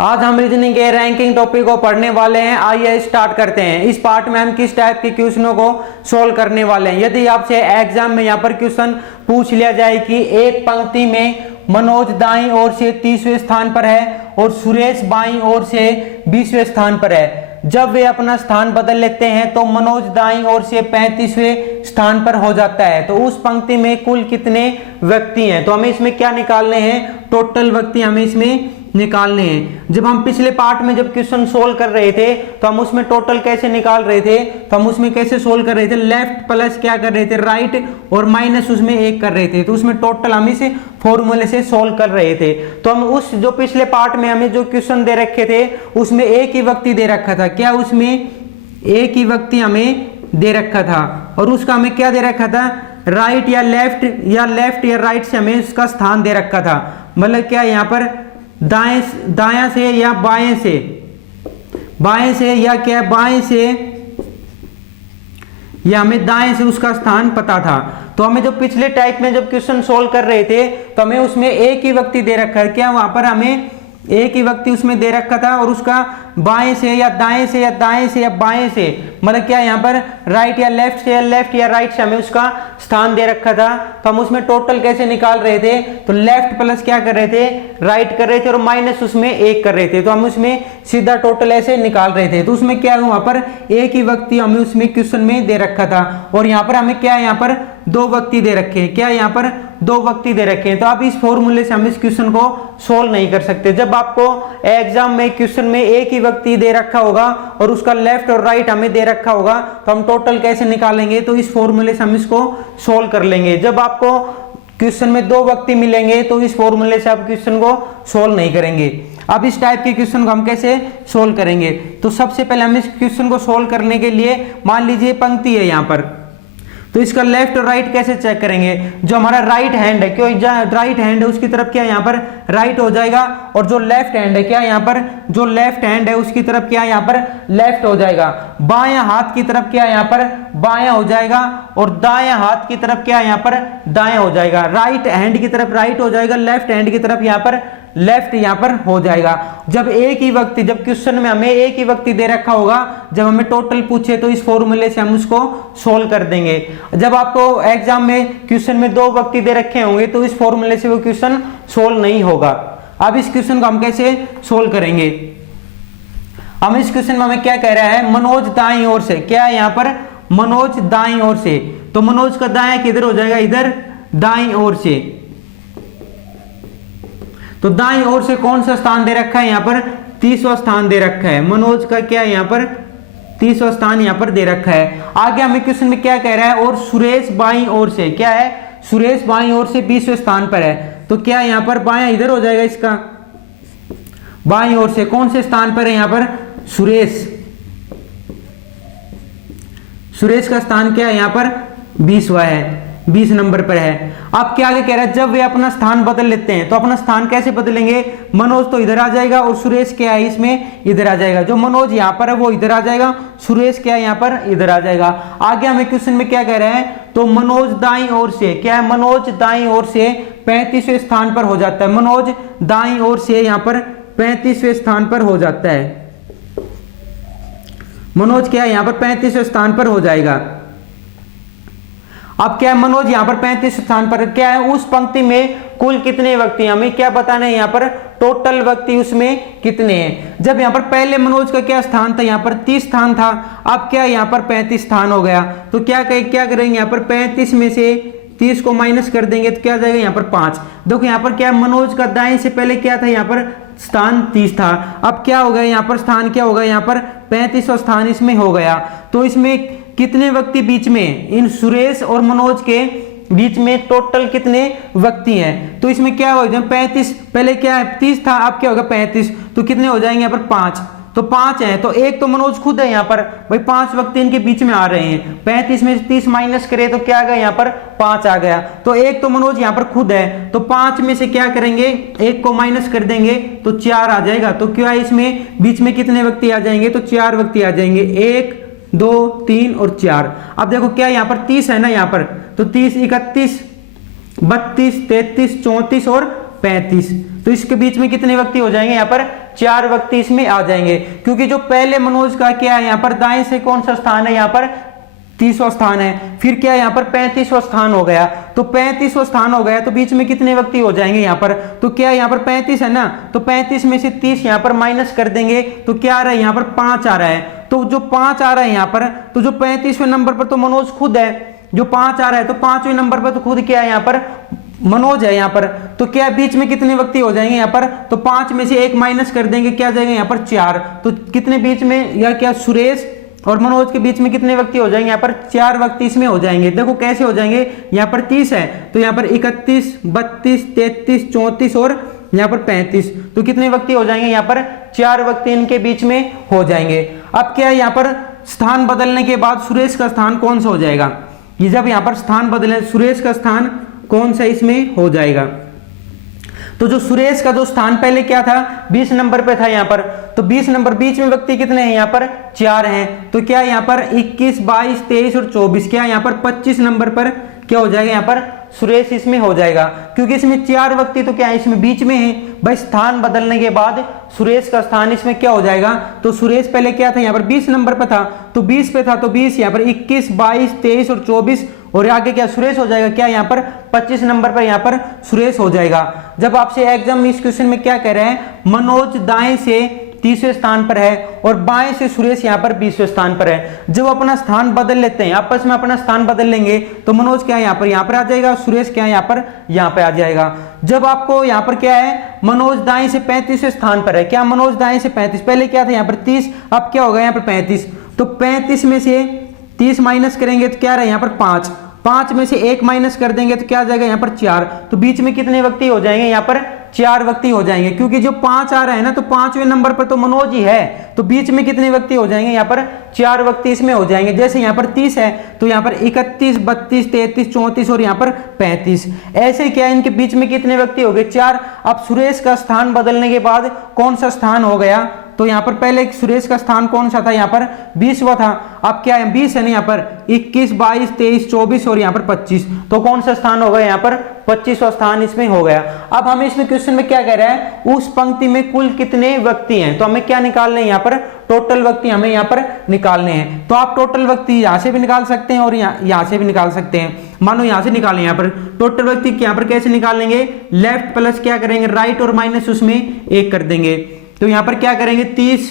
आज हम रीजनिंग के रैंकिंग टॉपिक को पढ़ने वाले हैं। आइए स्टार्ट करते हैं। इस पार्ट में हम किस टाइप के क्वेश्चनों को सोल्व करने वाले हैं। यदि आपसे एग्जाम में यहाँ पर क्वेश्चन पूछ लिया जाए कि एक पंक्ति में मनोज दाईं ओर से 30वें स्थान पर है और सुरेश बाईं ओर से 20वें स्थान पर है, जब वे अपना स्थान बदल लेते हैं तो मनोज दाईं ओर से 35वें स्थान पर हो जाता है, तो उस पंक्ति में कुल कितने व्यक्ति हैं। तो हमें इसमें क्या निकालने हैं, टोटल व्यक्ति हमें इसमें निकालने हैं। जब हम पिछले पार्ट में जब क्वेश्चन सोल्व कर रहे थे तो हम उसमें टोटल कैसे निकाल रहे थे, तो हम उसमें कैसे सोल्व कर रहे थे, लेफ्ट प्लस क्या कर रहे थे, राइट और माइनस उसमें एक कर रहे थे, तो उसमें टोटल हम इसे फॉर्मूले से सोल्व कर रहे थे। तो हम उस जो पिछले पार्ट में हमें जो क्वेश्चन दे रखे थे उसमें एक ही व्यक्ति दे रखा था, क्या उसमें एक ही व्यक्ति हमें दे रखा था और उसका हमें क्या दे रखा था, राइट या लेफ्ट या राइट से हमें उसका स्थान दे रखा था। मतलब क्या यहाँ पर दाएं से या बाएं से या क्या बाएं से या हमें दाएं से उसका स्थान पता था। तो हमें जो पिछले टाइप में जब क्वेश्चन सोल्व कर रहे थे तो हमें उसमें एक ही व्यक्ति दे रखा है, क्या वहां पर हमें एक ही व्यक्ति उसमें दे रखा था और उसका बाएं से या दाएं से या दाएं से या बाएं से, मतलब क्या यहाँ पर राइट या लेफ्ट से या लेफ्ट या राइट से हमें उसका स्थान दे रखा था। तो हम उसमें टोटल कैसे निकाल रहे थे, तो लेफ्ट प्लस क्या कर रहे थे, राइट कर रहे थे और माइनस उसमें एक कर रहे थे, तो हम उसमें सीधा टोटल ऐसे निकाल रहे थे। तो उसमें क्या वहां पर एक ही व्यक्ति हमें उसमें क्वेश्चन में दे रखा था और यहाँ पर हमें क्या यहाँ पर दो व्यक्ति दे रखे हैं, क्या यहाँ पर दो व्यक्ति दे रखे हैं। तो अब इस फॉर्मूले से हम इस क्वेश्चन को सोल्व नहीं कर सकते। जब आपको एग्जाम में क्वेश्चन में एक ही व्यक्ति दे रखा होगा और उसका लेफ्ट और राइट हमें दे रखा होगा तो हम टोटल कैसे निकालेंगे, तो इस फॉर्मूले से हम इसको सोल्व कर लेंगे। जब आपको क्वेश्चन में दो व्यक्ति मिलेंगे तो इस फॉर्मूले से आप क्वेश्चन को सोल्व नहीं करेंगे। अब इस टाइप के क्वेश्चन को हम कैसे सोल्व करेंगे, तो सबसे पहले हम इस क्वेश्चन को सोल्व करने के लिए मान लीजिए पंक्ति है यहाँ पर, तो इसका लेफ्ट और राइट कैसे चेक करेंगे। जो हमारा राइट हैंड है, क्यों राइट हैंड है उसकी तरफ क्या यहाँ पर राइट हो जाएगा और जो लेफ्ट हैंड है क्या यहाँ पर, जो लेफ्ट हैंड है उसकी तरफ क्या यहाँ पर लेफ्ट हो जाएगा। बायां हाथ की तरफ क्या यहाँ पर बायां हो जाएगा और दायां हाथ की तरफ क्या यहाँ पर दायां हो जाएगा। राइट हैंड की तरफ राइट हो जाएगा, लेफ्ट हैंड की तरफ यहाँ पर लेफ्ट यहाँ पर हो जाएगा। जब एक ही व्यक्ति, जब क्वेश्चन में हमें एक ही व्यक्ति दे रखा होगा, जब हमें टोटल पूछे तो इस फॉर्मूले से हम उसको सोल्व कर देंगे। जब आपको एग्जाम में क्वेश्चन में दो व्यक्ति दे रखे होंगे तो इस फॉर्मूले से वो क्वेश्चन सोल्व नहीं होगा। अब इस क्वेश्चन को हम कैसे सोल्व करेंगे, हम इस क्वेश्चन में हमें क्या कह रहा है, मनोज दाईं ओर से, क्या है यहाँ पर मनोज दाईं ओर से, तो मनोज का दायां किधर हो जाएगा, इधर दाईं ओर से। तो दाईं ओर से कौन सा स्थान दे रखा है, यहाँ पर 30वां स्थान दे रखा है। मनोज का क्या है यहाँ पर 30वां स्थान यहाँ पर दे रखा है। आगे हमें क्वेश्चन में क्या कह रहा है, और सुरेश बाईं ओर से, क्या है सुरेश बाईं ओर से 20वें स्थान पर है, तो क्या यहाँ पर बायां इधर हो जाएगा, इसका बाईं ओर से कौन से स्थान पर है यहाँ पर सुरेश का स्थान क्या है यहाँ पर 20वां है, 20 नंबर पर है। अब क्या आगे कह रहा है, जब वे अपना स्थान बदल लेते हैं, तो अपना स्थान कैसे बदलेंगे, मनोज तो इधर आ जाएगा और सुरेश क्या है इसमें इधर आ जाएगा। जो मनोज यहाँ पर है वो इधर आ जाएगा, सुरेश क्या है यहाँ पर इधर आ जाएगा। आगे हमें क्वेश्चन में क्या कह रहा है, तो मनोज दाईं ओर से, क्या है मनोज दाईं ओर से 35वें स्थान पर हो जाता है। मनोज दाईं ओर से यहाँ पर 35वें स्थान पर हो जाता है। मनोज क्या है यहाँ पर 35वें स्थान पर हो जाएगा। अब क्या है, मनोज यहाँ पर 35 स्थान पर, क्या है उस पंक्ति में कुल कितने व्यक्ति, हमें क्या बताना है यहाँ पर टोटल व्यक्ति उसमें कितने हैं। जब यहाँ पर पहले मनोज का क्या स्थान था, यहाँ पर 30 स्थान था, अब क्या यहाँ पर 35 स्थान हो गया। तो क्या करेंगे यहाँ पर 35 में से 30 को माइनस कर देंगे तो क्या जाएगा यहाँ पर 5। देखो यहाँ पर क्या मनोज का दाएं से पहले क्या था, यहाँ पर स्थान 30 था, अब क्या हो गया यहाँ पर स्थान क्या होगा, यहाँ पर 35वां स्थान इसमें हो गया। तो इसमें कितने व्यक्ति बीच में, इन सुरेश और मनोज के बीच में टोटल कितने व्यक्ति हैं। तो इसमें क्या होगा, 35 पहले क्या है 30 था, अब क्या होगा 35, तो कितने हो जाएंगे यहाँ पर 5, तो 5 हैं। तो एक तो मनोज खुद है यहाँ पर, भाई 5 व्यक्ति इनके बीच में आ रहे हैं। 35 में से 30 माइनस करे तो क्या आ गया यहाँ पर 5 आ गया। तो एक तो मनोज यहाँ पर खुद है, तो 5 में से क्या करेंगे, एक को माइनस कर देंगे तो 4 आ जाएगा। तो क्या इसमें बीच में कितने व्यक्ति आ जाएंगे, तो 4 व्यक्ति आ जाएंगे, 1 2 3 और 4। अब देखो क्या यहाँ पर 30 है ना यहाँ पर, तो 30 31 32 33 34 और 35। तो इसके बीच में कितने व्यक्ति हो जाएंगे, यहाँ पर 4 व्यक्ति इसमें आ जाएंगे, क्योंकि जो पहले मनोज का क्या है, यहाँ पर दाएं से कौन सा स्थान है, यहाँ पर 30वां स्थान है, फिर क्या है यहाँ पर 35वां स्थान हो गया। तो 35वां स्थान हो गया तो बीच में कितने व्यक्ति हो जाएंगे यहाँ पर, तो क्या यहाँ पर 35 है ना, तो 35 में से 30 यहाँ पर माइनस कर देंगे तो क्या आ रहा है यहाँ पर 5 आ रहा है। तो जो 5 आ रहा है यहाँ पर, तो जो 35वें नंबर पर तो मनोज खुद है, जो 5 आ रहा है तो 5वें नंबर पर तो खुद क्या है यहाँ पर मनोज है यहाँ पर। तो क्या बीच में कितने व्यक्ति हो जाएंगे यहाँ पर, तो 5 में से 1 माइनस कर देंगे, क्या जाएगा यहाँ पर 4। तो कितने बीच में, या क्या सुरेश और मनोज के बीच में कितने व्यक्ति हो जाएंगे, यहाँ पर 4 व्यक्ति इसमें हो जाएंगे। देखो कैसे हो जाएंगे, यहाँ पर 30 है तो यहाँ पर 31, 32, 33, 34 और यहाँ पर 35, तो कितने व्यक्ति हो जाएंगे, यहाँ पर 4 व्यक्ति इनके बीच में हो जाएंगे। अब क्या है यहाँ पर स्थान बदलने के बाद सुरेश का स्थान कौन सा हो जाएगा, ये जब यहाँ पर स्थान बदले सुरेश का स्थान कौन सा इसमें हो जाएगा। तो जो सुरेश का जो स्थान पहले क्या था, 20 नंबर पे था यहाँ पर, तो 20 नंबर बीच में व्यक्ति कितने हैं यहाँ पर 4 हैं, तो क्या यहाँ पर 21, 22, 23 और 24, क्या यहाँ पर 25 नंबर पर क्या हो जाएगा, यहाँ पर सुरेश इसमें हो जाएगा, क्योंकि इसमें 4 व्यक्ति तो क्या है इसमें बीच में है भाई। स्थान बदलने के बाद सुरेश का स्थान इसमें क्या हो जाएगा, तो सुरेश पहले क्या था यहाँ पर 20 नंबर पर था, तो 20 पे था तो 20, यहाँ पर 21, 22, 23 और 24 और आगे क्या सुरेश हो जाएगा, क्या यहाँ पर 25 नंबर पर यहाँ पर सुरेश हो जाएगा। जब आपसे एग्जाम में इस क्वेश्चन में क्या कह रहे हैं, मनोज दाएं से 30वें स्थान पर है और बाएं से सुरेश यहाँ पर 20वें स्थान पर है। जब अपना स्थान बदल लेते हैं, आपस में अपना स्थान बदल लेंगे तो मनोज क्या है यहाँ पर आ जाएगा, सुरेश क्या है यहाँ पे आ जाएगा। जब आपको यहाँ पर क्या है, मनोज दाएं से 35वें स्थान पर है, क्या मनोज दाएं से 35, पहले क्या था यहाँ पर 30, अब क्या होगा यहाँ पर 35, तो 35 में से 30 माइनस करेंगे तो क्या रहा है यहाँ पर 5, 5 में से 1 माइनस कर देंगे तो क्या आ जाएगा यहाँ पर 4, तो बीच में कितने व्यक्ति हो जाएंगे यहाँ पर 4 व्यक्ति हो जाएंगे, क्योंकि जो 5 आ रहा है ना तो 5वें नंबर पर तो मनोज ही है, तो बीच में कितने व्यक्ति हो जाएंगे यहाँ पर 4 व्यक्ति इसमें हो जाएंगे। जैसे यहाँ पर 30 है तो यहाँ पर 31, 32, 33, 34 और यहाँ पर 35, ऐसे क्या है इनके बीच में कितने व्यक्ति हो गए 4। अब सुरेश का स्थान बदलने के बाद कौन सा स्थान हो गया, तो यहाँ पर पहले सुरेश का स्थान कौन सा था, यहाँ पर 20वां था, अब क्या है 20 है ना, यहाँ पर 21, 22, 23, 24 और यहाँ पर 25, तो कौन सा स्थान होगा यहाँ पर 25वां स्थान इसमें हो गया। अब हमें इसमें क्वेश्चन में क्या कह रहा है, उस पंक्ति में कुल कितने व्यक्ति हैं, तो हमें क्या निकालने हैं यहाँ पर, टोटल व्यक्ति हमें यहाँ पर निकालने हैं। तो आप टोटल व्यक्ति यहाँ से भी निकाल सकते हैं और यहाँ से भी निकाल सकते हैं। मानो यहाँ से निकालें, यहाँ पर टोटल व्यक्ति यहाँ पर कैसे निकालेंगे, लेफ्ट प्लस क्या करेंगे राइट और माइनस उसमें 1 कर देंगे, तो यहाँ पर क्या करेंगे 30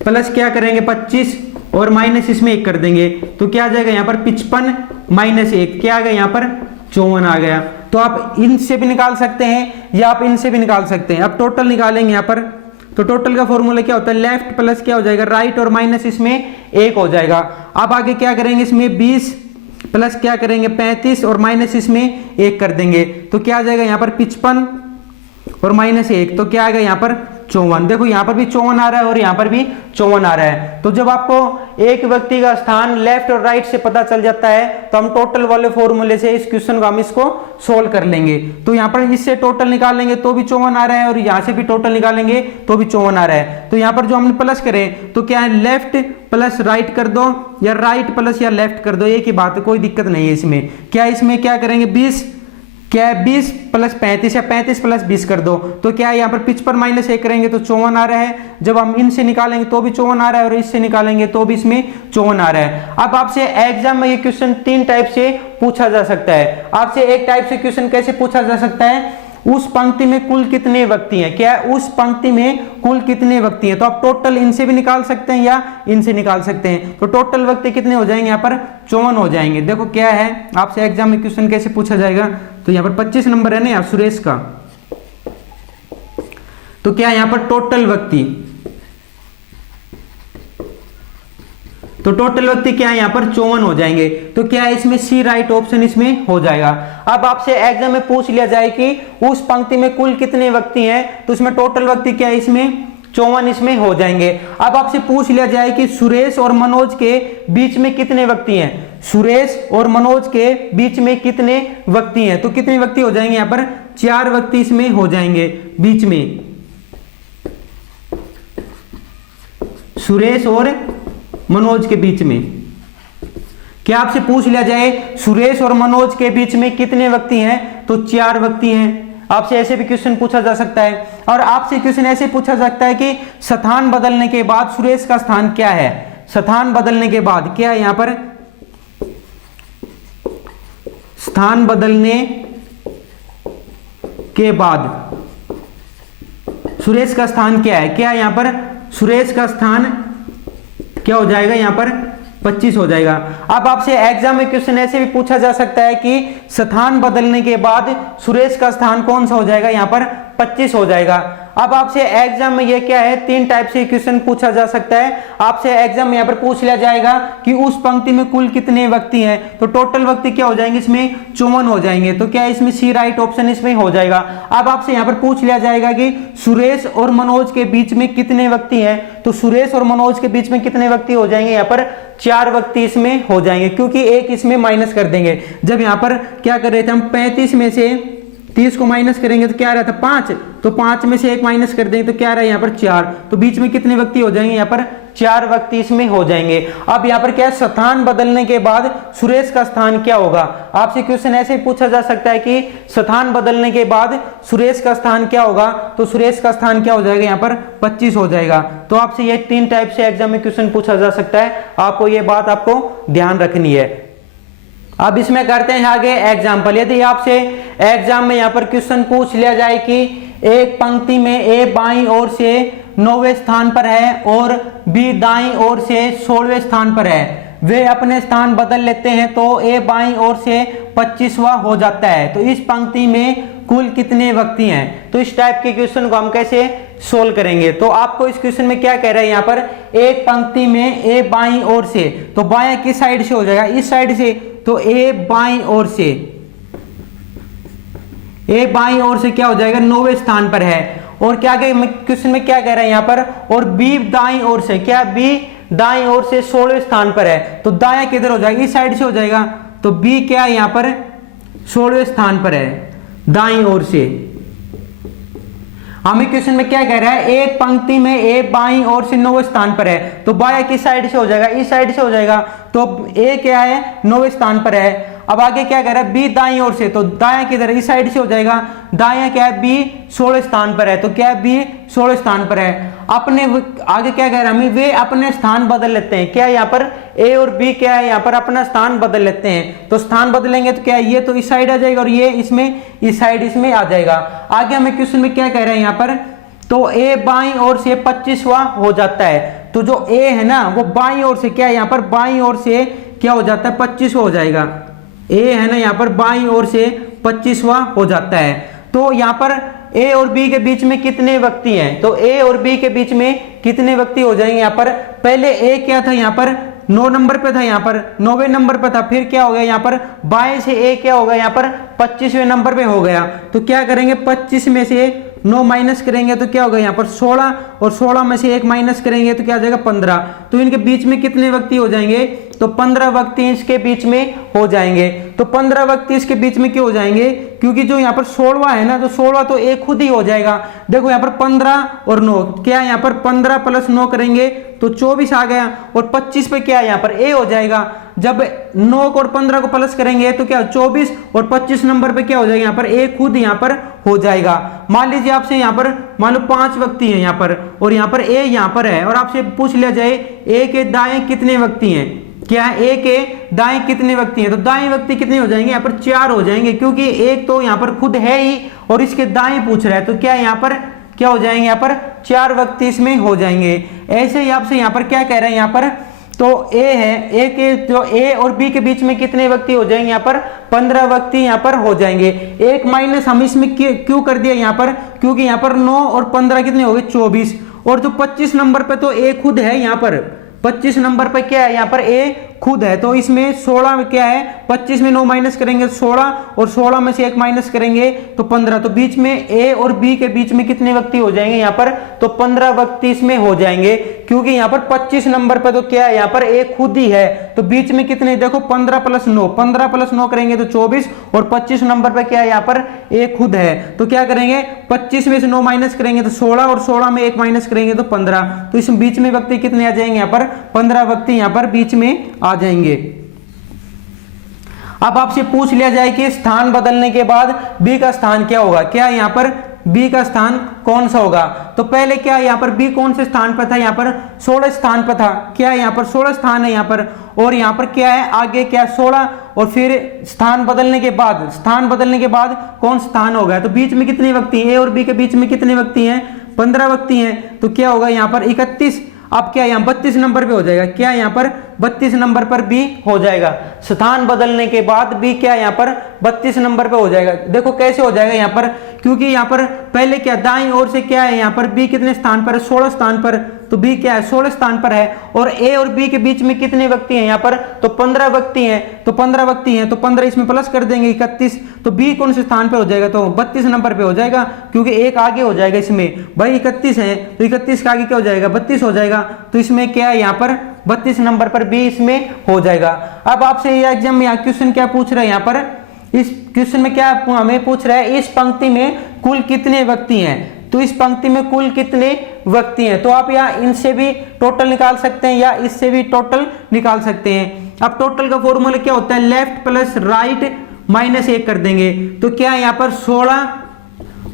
प्लस क्या करेंगे 25 और माइनस इसमें 1 कर देंगे, तो क्या आ जाएगा यहाँ पर 55 माइनस 1 क्या आ गया यहाँ पर 54 आ गया। तो आप इनसे भी निकाल सकते हैं या आप इनसे भी निकाल सकते हैं। अब टोटल निकालेंगे यहाँ पर, तो टोटल का फॉर्मूला क्या होता है, लेफ्ट प्लस क्या हो जाएगा राइट और माइनस इसमें 1 हो जाएगा। अब आगे क्या करेंगे, इसमें 20 प्लस क्या करेंगे 35 और माइनस इसमें 1 कर देंगे, तो क्या आ जाएगा यहाँ पर 55 और माइनस 1, तो क्या आएगा यहाँ पर 54। देखो यहाँ पर भी 54 आ रहा है और यहाँ पर भी 54 आ रहा है। तो जब आपको एक व्यक्ति का स्थान लेफ्ट और राइट से पता चल जाता है तो हम टोटल वाले फॉर्मूले से इस क्वेश्चन को हम इसको सोल्व कर लेंगे। तो यहाँ पर इससे टोटल निकालेंगे तो भी 54 आ रहा है और यहाँ से भी टोटल निकालेंगे तो भी 54 आ रहा है। तो यहाँ पर जो हमने प्लस करें तो क्या है, लेफ्ट प्लस राइट कर दो या राइट प्लस या लेफ्ट कर दो, एक ही बात है, कोई दिक्कत नहीं है इसमें। क्या इसमें क्या करेंगे 20 क्या है 20 प्लस 35 या 35 प्लस 20 कर दो, तो क्या है यहाँ पर 55 माइनस 1 करेंगे तो 54 आ रहा है। जब हम इनसे निकालेंगे तो भी 54 आ रहा है और इससे निकालेंगे तो भी इसमें 54 आ रहा है। अब आपसे एग्जाम में ये क्वेश्चन 3 टाइप से पूछा जा सकता है। आपसे एक टाइप से क्वेश्चन कैसे पूछा जा सकता है, उस पंक्ति में कुल कितने व्यक्ति हैं, क्या है उस पंक्ति में कुल कितने व्यक्ति हैं, तो आप टोटल इनसे भी निकाल सकते हैं या इनसे निकाल सकते हैं। तो टोटल व्यक्ति कितने हो जाएंगे, यहाँ पर 54 हो जाएंगे। देखो क्या है आपसे एग्जाम में क्वेश्चन कैसे पूछा जाएगा, तो यहाँ पर 25 नंबर है ना यार सुरेश का, तो क्या है यहाँ पर टोटल व्यक्ति, तो टोटल व्यक्ति क्या है यहाँ पर 54 हो जाएंगे। तो क्या है इसमें सी राइट ऑप्शन इसमें हो जाएगा। अब आपसे एग्जाम में पूछ लिया जाए कि उस पंक्ति में कुल कितने व्यक्ति हैं, तो इसमें टोटल व्यक्ति क्या है इसमें 54 इसमें हो जाएंगे। अब आपसे पूछ लिया जाए कि सुरेश और मनोज के बीच में कितने व्यक्ति हैं, सुरेश और मनोज के बीच में कितने व्यक्ति हैं, तो कितने व्यक्ति हो जाएंगे यहाँ पर 4 व्यक्ति इसमें हो जाएंगे बीच में, सुरेश और मनोज के बीच में। क्या आपसे पूछ लिया जाए सुरेश और मनोज के बीच में कितने व्यक्ति हैं, तो 4 व्यक्ति हैं। आपसे ऐसे भी क्वेश्चन पूछा जा सकता है। और आपसे क्वेश्चन ऐसे पूछा सकता है कि स्थान बदलने के बाद सुरेश का स्थान क्या है। स्थान बदलने के बाद क्या है, यहां पर स्थान बदलने के बाद सुरेश का स्थान क्या है। क्या है यहां पर, सुरेश का स्थान क्या हो जाएगा, यहां पर 25 हो जाएगा। अब आपसे एग्जाम में क्वेश्चन ऐसे भी पूछा जा सकता है कि स्थान बदलने के बाद सुरेश का स्थान कौन सा हो जाएगा, यहां पर 25 हो जाएगा। अब आपसे एग्जाम में ये क्या है, 3 टाइप से क्वेश्चन पूछा जा सकता है। आपसे एग्जाम में यहां पर पूछ लिया जाएगा कि उस पंक्ति में कुल कितने व्यक्ति हैं, तो टोटल व्यक्ति क्या हो जाएंगे, इसमें 54 हो जाएंगे। तो क्या इसमें सी राइट ऑप्शन इसमें हो जाएगा। अब आपसे यहां पर पूछ लिया जाएगा कि सुरेश और मनोज के बीच में कितने व्यक्ति हैं, तो सुरेश और मनोज के बीच में कितने व्यक्ति हो जाएंगे, यहां पर 4 व्यक्ति इसमें हो जाएंगे, क्योंकि एक इसमें माइनस कर देंगे। जब यहां पर क्या कर रहे थे हम, 35 में से 30 को माइनस करेंगे तो क्या रहता है 5, तो 5 में से 1 माइनस कर देंगे तो क्या रहा है यहाँ पर 4, तो बीच में कितने व्यक्ति हो जाएंगे, यहाँ पर 4 व्यक्ति इसमें हो जाएंगे। अब यहाँ पर क्या है, स्थान बदलने के बाद सुरेश का स्थान क्या होगा। आपसे क्वेश्चन ऐसे पूछा जा सकता है कि स्थान बदलने के बाद सुरेश का स्थान क्या होगा, तो सुरेश का स्थान क्या हो जाएगा, यहाँ पर 25 हो जाएगा। तो आपसे ये 3 टाइप से एग्जाम में क्वेश्चन पूछा जा सकता है, आपको ये बात आपको ध्यान रखनी है। अब इसमें करते हैं आगे एग्जाम्पल। यदि आपसे एग्जाम में यहाँ पर क्वेश्चन पूछ लिया जाए कि एक पंक्ति में ए बाईं ओर से 9वें स्थान पर है और बी दाईं ओर से 16वें स्थान पर है, वे अपने स्थान बदल लेते हैं तो ए बाईं ओर से 25वां हो जाता है, तो इस पंक्ति में कुल कितने व्यक्ति हैं। तो इस टाइप के क्वेश्चन को हम कैसे सोल्व करेंगे। तो आपको इस क्वेश्चन में क्या कह रहा है, यहाँ पर एक पंक्ति में ए बाईं ओर से, तो बाएं किस साइड से हो जाएगा, इस साइड से, तो ए बाईं ओर से, ए बाईं ओर से क्या हो जाएगा 9वें स्थान पर है। और क्या क्वेश्चन में क्या कह रहा है यहाँ पर, और बी दाईं ओर से, क्या बी दाईं ओर से 16वें स्थान पर है, तो दायां किधर हो जाएगा, इस साइड से हो जाएगा, तो बी क्या है यहाँ पर 16वें स्थान पर है दाईं ओर से। हमें क्वेश्चन में क्या कह रहा है, एक पंक्ति में ए बाईं ओर से 9वें स्थान पर है, तो बायां किस साइड से हो जाएगा, इस साइड से हो जाएगा, तो ए क्या है 9वें स्थान पर है। अब आगे क्या कह रहा है, बी दाईं ओर से, तो दायां किधर है, इस साइड से हो जाएगा, दायां क्या है बी 16वें स्थान पर है, तो क्या है बी 16वें स्थान पर है। अपने आगे क्या कह रहा है, वे अपने स्थान बदल लेते हैं, क्या यहाँ पर ए और बी क्या है यहाँ पर अपना स्थान बदल लेते हैं, तो स्थान बदलेंगे तो क्या है, ये तो इस साइड आ जाएगा और ये इसमें इस साइड इसमें आ जाएगा। आगे हमें क्वेश्चन में क्या कह रहे हैं यहाँ पर, तो ए बाईं ओर से 25वां हो जाता है, तो जो ए है ना वो बाईं ओर से क्या है यहाँ पर बाईं ओर से क्या हो जाता है 25वां हो जाएगा, ए है ना यहाँ पर बाईं ओर से 25वां हो जाता है। तो यहाँ पर ए और बी के बीच में कितने व्यक्ति हैं, तो ए और बी के बीच में कितने व्यक्ति हो जाएंगे यहाँ पर, पहले ए क्या था यहाँ पर 9 नंबर पे था, यहाँ पर 9वें नंबर पे था, फिर क्या हो गया यहाँ पर बाएं से ए क्या होगा यहाँ पर 25वें नंबर पे हो गया, तो क्या करेंगे 25 में से 9 माइनस करेंगे तो क्या होगा यहाँ पर 16, और 16 में से 1 माइनस करेंगे तो क्या आ जाएगा 15, तो इनके बीच में कितने व्यक्ति हो जाएंगे, तो 15 व्यक्ति इसके बीच में हो जाएंगे। तो 15 व्यक्ति इसके बीच में क्यों हो जाएंगे, क्योंकि जो यहाँ पर 16वां है ना, तो 16 तो एक खुद ही हो जाएगा। देखो यहाँ पर 15 और 9, क्या यहाँ पर 15 प्लस 9 करेंगे तो 24 आ गया, और 25 पे क्या है यहाँ पर ए हो जाएगा। जब 9 और 15 को प्लस करेंगे तो क्या 24, और 25 नंबर पे क्या हो जाएगा यहाँ पर ए खुद यहाँ पर हो जाएगा। मान लीजिए आपसे यहाँ पर मान लो 5 व्यक्ति हैं यहाँ पर, और यहाँ पर ए यहाँ पर है, और आपसे पूछ लिया जाए ए के दाएं कितने व्यक्ति हैं, क्या ए के दाएं कितने व्यक्ति हैं, तो दाएं व्यक्ति कितने हो जाएंगे यहाँ पर 4 हो जाएंगे, क्योंकि एक तो यहाँ पर खुद है ही और इसके दाएं पूछ रहा है, तो क्या यहाँ पर क्या हो जाएंगे यहाँ पर 4 व्यक्ति इसमें हो जाएंगे। ऐसे ही आपसे यहाँ पर क्या कह रहे हैं यहाँ पर, तो ए है, ए के जो ए और बी के बीच में कितने व्यक्ति हो जाएंगे यहाँ पर 15 व्यक्ति यहाँ पर हो जाएंगे। एक माइनस हम इसमें क्यों कर दिया यहाँ पर, क्योंकि यहाँ पर 9 और 15 कितने हो गए 24, और जो 25 नंबर पे तो ए खुद है यहाँ पर, 25 नंबर पे क्या है यहाँ पर ए खुद है, तो इसमें 16 में क्या है 25 में 9 माइनस करेंगे 16, और 16 में से 1 माइनस करेंगे तो 15, तो बीच में ए और बी के बीच में कितने व्यक्ति हो जाएंगे यहाँ पर, तो 15 व्यक्ति इसमें हो जाएंगे, क्योंकि यहाँ पर 25 नंबर पे तो क्या है यहाँ पर ए खुद ही है, तो बीच में कितने देखो 15 प्लस 9, 15 प्लस 9 करेंगे तो 24, और 25 नंबर पे क्या है यहाँ पर ए खुद है, तो क्या करेंगे 25 में से 9 माइनस करेंगे तो 16, और 16 में 1 माइनस करेंगे तो 15, तो इस बीच में व्यक्ति कितने आ जाएंगे यहाँ पर 15 व्यक्ति यहाँ पर बीच में आ जाएंगे। अब आपसे पूछ लिया जाए कि स्थान बदलने के बाद बी का स्थान क्या होगा, क्या यहाँ पर बी का स्थान कौन सा होगा। तो पहले क्या यहाँ पर बी कौन से स्थान पर था, यहाँ पर 16 स्थान पर था। क्या यहाँ पर 16 स्थान है यहाँ पर, और यहाँ पर क्या है आगे क्या 16, और फिर स्थान बदलने के बाद कौन स्थान होगा। तो बीच में कितने व्यक्ति हैं, ए और बी के बीच में कितने व्यक्ति हैं, 15 व्यक्ति हैं। तो क्या होगा यहाँ पर 31। अब क्या यहाँ 32 नंबर पे हो जाएगा, क्या यहाँ पर 32 नंबर पर बी हो जाएगा। स्थान बदलने के बाद बी क्या यहाँ पर 32 नंबर पे हो जाएगा। देखो कैसे हो जाएगा यहाँ पर, क्योंकि यहाँ पर पहले क्या दाईं ओर से क्या है यहाँ पर बी कितने स्थान पर है, 16 स्थान पर। तो बी क्या है 16 स्थान पर है, और ए और बी के बीच में कितने व्यक्ति हैं यहाँ पर, तो 15 व्यक्ति हैं। तो 15 व्यक्ति हैं तो 15 इसमें प्लस कर देंगे 31। तो बी कौन से स्थान पे हो जाएगा, तो 32 नंबर पे हो जाएगा, क्योंकि एक आगे हो जाएगा इसमें। भाई 31 है तो 31 का आगे क्या हो जाएगा 32 हो जाएगा। तो इसमें क्या है यहाँ पर 32 नंबर पर बी इसमें हो जाएगा। अब आपसे ये एग्जाम में क्वेश्चन क्या पूछ रहा है यहाँ पर, इस क्वेश्चन में क्या हमें पूछ रहा है, इस पंक्ति में कुल कितने व्यक्ति हैं। तो इस पंक्ति में कुल कितने व्यक्ति हैं, तो आप यहाँ इनसे भी टोटल निकाल सकते हैं या इससे भी टोटल निकाल सकते हैं। अब टोटल का फॉर्मूला क्या होता है, लेफ्ट प्लस राइट माइनस 1 कर देंगे। तो क्या यहाँ पर 16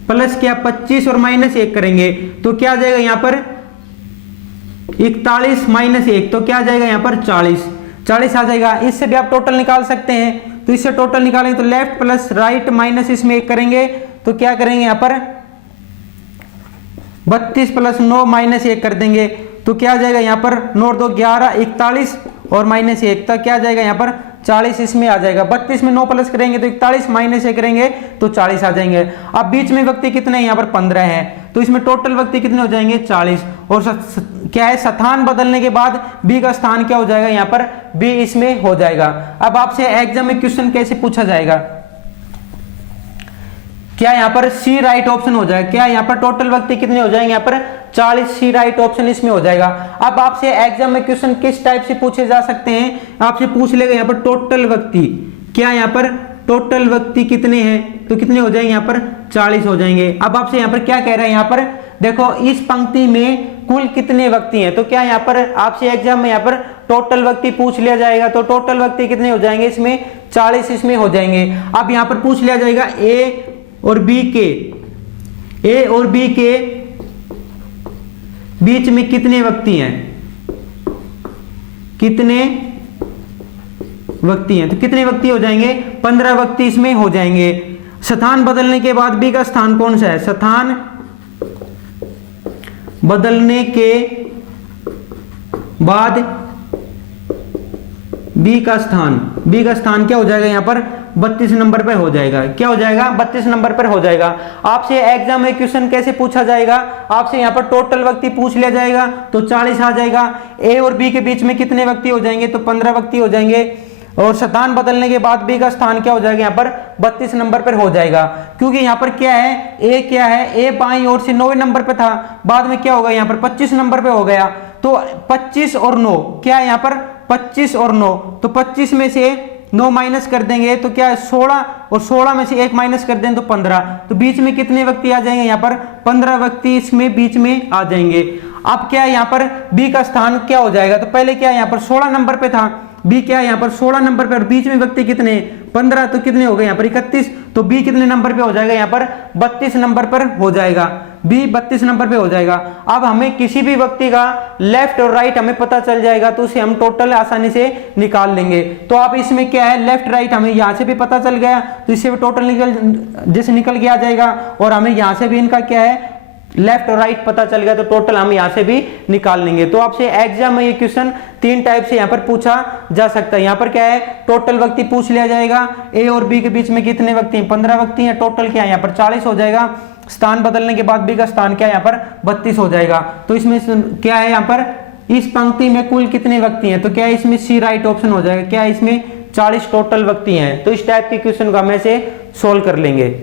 प्लस क्या 25 और माइनस 1 करेंगे तो क्या आ जाएगा यहाँ पर 41 माइनस 1, तो क्या आ जाएगा यहाँ पर 40 आ जाएगा। इससे भी आप टोटल निकाल सकते हैं। तो इससे टोटल निकालेंगे तो लेफ्ट प्लस राइट माइनस इसमें 1 करेंगे तो क्या करेंगे यहाँ पर 32 प्लस 9 माइनस 1 कर देंगे। तो क्या आ जाएगा यहाँ पर 9 2 11 41 और माइनस 1, तो क्या आ जाएगा यहाँ पर 40 इसमें आ जाएगा। 32 में 9 प्लस करेंगे तो 41 माइनस 1 करेंगे तो 40 आ जाएंगे। अब बीच में व्यक्ति कितने हैं, यहाँ पर 15 हैं, तो इसमें टोटल व्यक्ति कितने हो जाएंगे 40। और क्या है स्थान बदलने के बाद बी का स्थान क्या हो जाएगा, यहाँ पर बी इसमें हो जाएगा। अब आपसे एग्जाम में क्वेश्चन कैसे पूछा जाएगा, क्या यहाँ पर सी राइट ऑप्शन हो जाएगा। क्या यहाँ पर टोटल व्यक्ति कितने हो जाएंगे, यहाँ पर 40 सी राइट ऑप्शन इसमें हो जाएगा। अब आपसे एग्जाम में क्वेश्चन किस टाइप से पूछे जा सकते हैं, आपसे पूछ लेगा यहाँ पर टोटल व्यक्ति, क्या यहाँ पर टोटल व्यक्ति कितने हैं, तो कितने हो जाएंगे यहाँ पर 40 हो जाएंगे। अब आपसे यहाँ पर क्या कह रहा है, यहाँ पर देखो इस पंक्ति में कुल कितने व्यक्ति हैं। तो क्या यहाँ पर आपसे एग्जाम में यहाँ पर टोटल व्यक्ति पूछ लिया जाएगा, तो टोटल व्यक्ति कितने हो जाएंगे इसमें 40 इसमें हो जाएंगे। अब यहाँ पर पूछ लिया जाएगा ए और बी के बीच में कितने व्यक्ति हैं, तो कितने व्यक्ति हो जाएंगे 15 व्यक्ति इसमें हो जाएंगे। स्थान बदलने के बाद बी का स्थान कौन सा है, स्थान बदलने के बाद बी का स्थान क्या हो जाएगा यहाँ पर 32 नंबर पर हो जाएगा। क्या हो जाएगा 32 नंबर पर हो जाएगा। आपसे एग्जाम में क्वेश्चन कैसे पूछा जाएगा, आपसे यहाँ पर टोटल व्यक्ति पूछ लिया जाएगा तो 40 आ जाएगा। ए और बी के बीच में कितने व्यक्ति हो जाएंगे, तो 15 व्यक्ति हो जाएंगे। और स्थान बदलने के बाद बी का स्थान क्या हो जाएगा यहाँ पर 32 नंबर पर हो जाएगा। क्योंकि यहाँ पर क्या है ए बाईं ओर से 9वें नंबर पे था, बाद में क्या होगा यहाँ पर 25 नंबर पे हो गया। तो 25 और 9 क्या है यहाँ पर 25 और 9, तो 25 में से 9 माइनस कर देंगे तो क्या है 16, और 16 में से 1 माइनस कर देंगे तो 15। तो बीच में कितने व्यक्ति आ जाएंगे यहाँ पर 15 व्यक्ति इसमें बीच में आ जाएंगे। अब क्या है यहाँ पर बी का स्थान क्या हो जाएगा, तो पहले क्या है यहाँ पर 16 नंबर पे था, बी क्या है यहाँ पर 16 नंबर पे, और बीच में व्यक्ति कितने 15, तो कितने हो गए यहाँ पर 31। तो बी कितने नंबर पे हो जाएगा यहाँ पर 32 नंबर पर हो जाएगा, बी 32 नंबर पे हो जाएगा। अब हमें किसी भी व्यक्ति का लेफ्ट और राइट हमें पता चल जाएगा तो उसे हम टोटल आसानी से निकाल लेंगे। तो आप इसमें क्या है लेफ्ट राइट हमें यहाँ से भी पता चल गया तो इससे भी टोटल निकल के आ जाएगा, और हमें यहाँ से भी इनका क्या है लेफ्ट और राइट पता चल गया तो टोटल हम यहां से भी निकाल लेंगे। तो आपसे एग्जाम में ये क्वेश्चन 3 टाइप से यहां पर पूछा जा सकता है। यहां पर क्या है टोटल व्यक्ति पूछ लिया जाएगा, ए और बी के बीच में कितने व्यक्ति हैं 15 व्यक्ति हैं, टोटल क्या है यहाँ पर 40 हो जाएगा। स्थान बदलने के बाद बी का स्थान क्या है यहाँ पर 32 हो जाएगा। तो इसमें क्या है यहाँ पर इस पंक्ति में कुल कितने व्यक्ति हैं, तो क्या है इसमें सी राइट ऑप्शन हो जाएगा, क्या है इसमें 40 टोटल व्यक्ति हैं। तो इस टाइप के क्वेश्चन को हम ऐसे सोल्व कर लेंगे।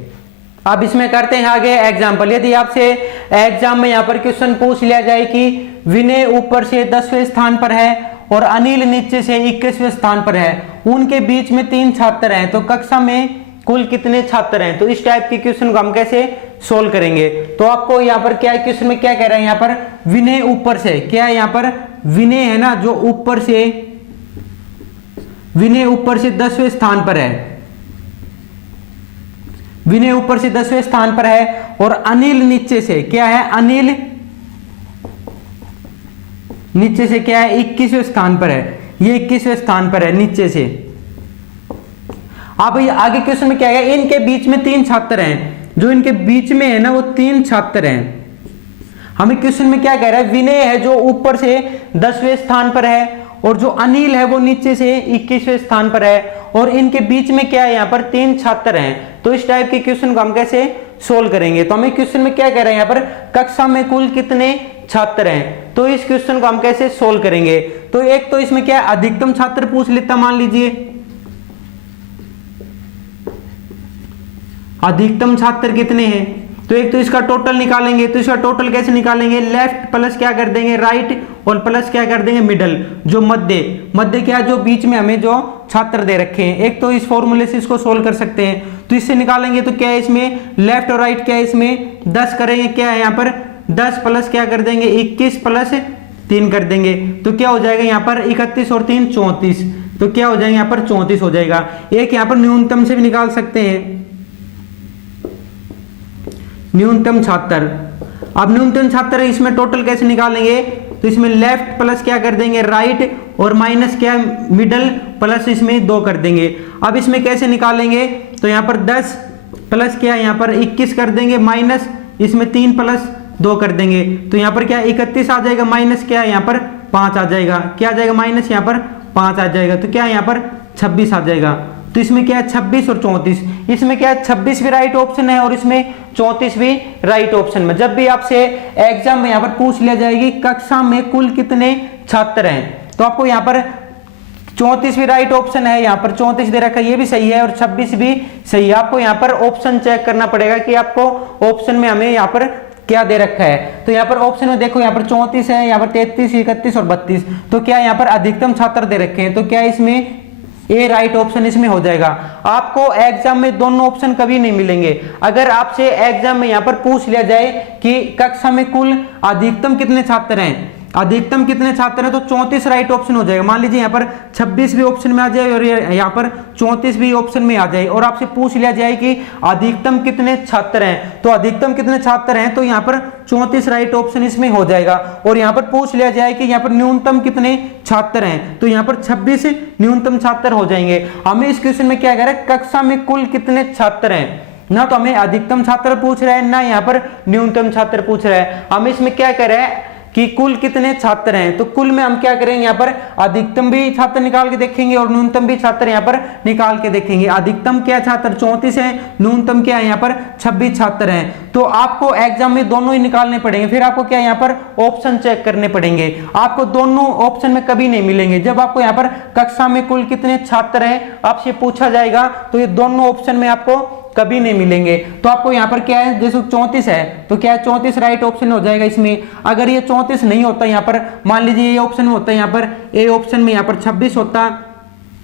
अब इसमें करते हैं आगे एग्जाम्पल। यदि आपसे एग्जाम में यहाँ पर क्वेश्चन पूछ लिया जाए कि विनय ऊपर से 10वें स्थान पर है और अनिल नीचे से 21वें स्थान पर है, उनके बीच में 3 छात्र हैं, तो कक्षा में कुल कितने छात्र हैं। तो इस टाइप के क्वेश्चन को हम कैसे सोल्व करेंगे। तो आपको यहाँ पर क्या है क्वेश्चन में क्या कह रहा है, यहाँ पर विनय ऊपर से, क्या है यहाँ पर विनय है ना जो ऊपर से विनय ऊपर से 10वें स्थान पर है, विनय ऊपर से 10वें स्थान पर है और अनिल नीचे से क्या है, अनिल नीचे से क्या है, 21वें स्थान पर है, ये 21वें स्थान पर है नीचे से। अब आगे क्वेश्चन में क्या है, इनके बीच में 3 छात्र हैं, जो इनके बीच में है ना वो 3 छात्र हैं। हमें क्वेश्चन में क्या कह रहा है, विनय है जो ऊपर से 10वें स्थान पर है और जो अनिल है वो नीचे से 21वें स्थान पर है और इनके बीच में क्या है, यहाँ पर 3 छात्र हैं। तो इस टाइप के क्वेश्चन को हम कैसे सोल्व करेंगे, तो हमें क्वेश्चन में क्या कह रहे हैं, यहाँ पर कक्षा में कुल कितने छात्र हैं, तो इस क्वेश्चन को हम कैसे सोल्व करेंगे। तो एक तो इसमें क्या है, अधिकतम छात्र पूछ लेता, मान लीजिए अधिकतम छात्र कितने हैं, तो एक तो इसका टोटल निकालेंगे। तो इसका टोटल कैसे निकालेंगे, लेफ्ट प्लस क्या कर देंगे राइट और प्लस क्या कर देंगे मिडल, जो मध्य क्या जो बीच में हमें जो छात्र दे रखे हैं। एक तो इस फॉर्मूले से इसको सोल्व कर सकते हैं, तो इससे निकालेंगे तो क्या है इसमें लेफ्ट और राइट क्या है, इसमें 10 करेंगे, क्या है यहाँ पर 10 प्लस क्या कर देंगे 21 प्लस 3 कर देंगे, तो क्या हो जाएगा यहाँ पर 31 और 3 34, तो क्या हो जाएगा यहाँ पर 34 हो जाएगा। एक यहाँ पर न्यूनतम से भी निकाल सकते हैं, न्यूनतम छात्र। अब न्यूनतम छात्र इसमें टोटल कैसे निकालेंगे, तो इसमें लेफ्ट प्लस क्या कर देंगे राइट और माइनस क्या मिडल प्लस इसमें 2 कर देंगे। अब इसमें कैसे निकालेंगे, तो यहाँ पर 10 प्लस क्या यहाँ पर 21 कर देंगे माइनस इसमें 3 प्लस 2 कर देंगे, तो यहाँ पर क्या 31 आ जाएगा माइनस क्या यहाँ पर 5 आ जाएगा, क्या आ जाएगा माइनस यहाँ पर 5 आ जाएगा, तो क्या यहाँ पर 26 आ जाएगा। तो इसमें क्या है 26 और 34, इसमें क्या है 26 भी राइट ऑप्शन है और इसमें 34 भी राइट ऑप्शन में। जब भी आपसे एग्जाम में यहाँ पर पूछ लिया जाएगी कक्षा में कुल कितने छात्र हैं, तो आपको यहाँ पर 34 भी राइट ऑप्शन है, यहाँ पर 34 दे रखा है, ये भी सही है और 26 भी सही है। आपको यहाँ पर ऑप्शन चेक करना पड़ेगा कि आपको ऑप्शन में हमें यहाँ पर क्या दे रखा है। तो यहाँ पर ऑप्शन में देखो यहाँ पर 34 है, यहाँ पर 33, 31 और 32, तो क्या यहाँ पर अधिकतम छात्र दे रखे हैं, तो क्या इसमें ए राइट ऑप्शन इसमें हो जाएगा। आपको एग्जाम में दोनों ऑप्शन कभी नहीं मिलेंगे। अगर आपसे एग्जाम में यहाँ पर पूछ लिया जाए कि कक्षा में कुल अधिकतम कितने छात्र हैं, अधिकतम कितने छात्र हैं, तो 34 राइट ऑप्शन हो जाएगा। मान लीजिए यहाँ पर 26 भी ऑप्शन में आ जाए और यहाँ पर 34 भी ऑप्शन में आ जाए और आपसे पूछ लिया जाए कि अधिकतम कितने छात्र हैं, तो अधिकतम कितने छात्र हैं, तो यहाँ पर 34 राइट ऑप्शन इसमें हो जाएगा। और यहाँ पर पूछ लिया जाए कि यहाँ पर न्यूनतम कितने छात्र हैं, तो यहाँ पर 26 न्यूनतम छात्र हो जाएंगे। हमें इस क्वेश्चन में क्या कह रहा है, कक्षा में कुल कितने छात्र हैं, ना तो हमें अधिकतम छात्र पूछ रहा है ना यहाँ पर न्यूनतम छात्र पूछ रहा है। हम इसमें क्या कर रहे हैं कि कुल कितने छात्र हैं, तो कुल में हम क्या करेंगे यहाँ पर अधिकतम भी छात्र निकाल के देखेंगे और न्यूनतम भी छात्र यहाँ पर निकाल के देखेंगे। अधिकतम क्या छात्र 34 है, न्यूनतम क्या है यहाँ पर 26 छात्र हैं। तो आपको एग्जाम में दोनों ही निकालने पड़ेंगे, फिर आपको क्या यहाँ पर ऑप्शन चेक करने पड़ेंगे। आपको दोनों ऑप्शन में कभी नहीं मिलेंगे। जब आपको यहाँ पर कक्षा में कुल कितने छात्र हैं आपसे पूछा जाएगा, तो ये दोनों ऑप्शन में आपको कभी नहीं मिलेंगे। तो आपको यहाँ पर क्या है, जैसे 34 है तो क्या है 34 राइट ऑप्शन हो जाएगा इसमें। अगर ये 34 नहीं होता, यहाँ पर मान लीजिए ये ऑप्शन में होता है, यहाँ पर ए ऑप्शन में यहाँ पर 26 होता,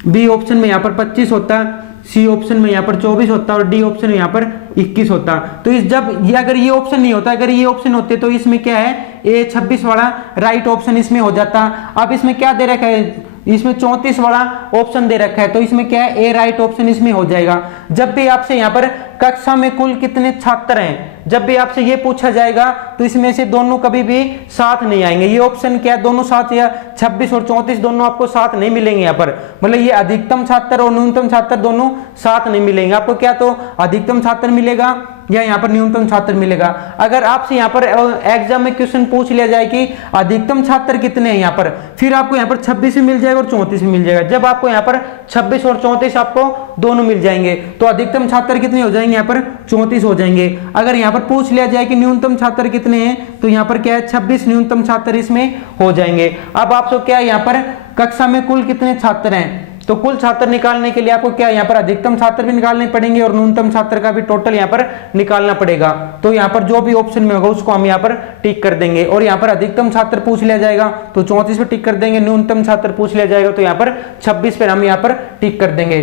बी ऑप्शन में यहाँ पर 25 होता, सी ऑप्शन में यहाँ पर 24 होता और डी ऑप्शन में यहाँ पर 21 होता। तो इस जब ये अगर ये ऑप्शन नहीं होता, अगर ये ऑप्शन होते तो इसमें क्या है ए 26 वाला राइट ऑप्शन इसमें हो जाता। अब इसमें क्या दे रखा है, इसमें 34 वाला ऑप्शन दे रखा है, तो इसमें क्या है ए राइट ऑप्शन इसमें हो जाएगा। जब भी आपसे यहाँ पर कक्षा में कुल कितने छात्र हैं, जब भी आपसे ये पूछा जाएगा तो इसमें से दोनों कभी भी साथ नहीं आएंगे। ये ऑप्शन क्या है दोनों साथ, या 26 और 34 दोनों आपको साथ नहीं मिलेंगे यहाँ पर, मतलब ये अधिकतम छात्र और न्यूनतम छात्र दोनों साथ नहीं मिलेंगे। आपको क्या तो अधिकतम छात्र मिलेगा या यहाँ पर न्यूनतम छात्र मिलेगा। अगर आपसे यहाँ पर एग्जाम में क्वेश्चन पूछ लिया जाए कि अधिकतम छात्र कितने हैं यहाँ पर, फिर आपको यहाँ पर 26 भी मिल जाएगा और 34 भी मिल जाएगा। जब आपको यहाँ पर 26 और 34 आपको दोनों मिल जाएंगे तो अधिकतम छात्र कितने हो जाएंगे, यहाँ पर 34 हो जाएंगे। अगर यहाँ पर पूछ लिया जाए कि न्यूनतम छात्र कितने हैं, तो यहाँ पर क्या है 26 न्यूनतम छात्र इसमें हो जाएंगे। अब आपको क्या है यहाँ पर कक्षा में कुल कितने छात्र हैं, तो कुल छात्र निकालने के लिए आपको क्या यहाँ पर अधिकतम छात्र भी निकालने पड़ेंगे और न्यूनतम छात्र का भी टोटल यहाँ पर निकालना पड़ेगा। तो यहाँ पर जो भी ऑप्शन में होगा उसको हम यहाँ पर टिक कर देंगे। और यहाँ पर अधिकतम छात्र पूछ लिया जाएगा तो 34 पे टिक कर देंगे, न्यूनतम छात्र पूछ लिया जाएगा तो यहाँ पर 26 पर हम यहाँ पर टिक कर देंगे।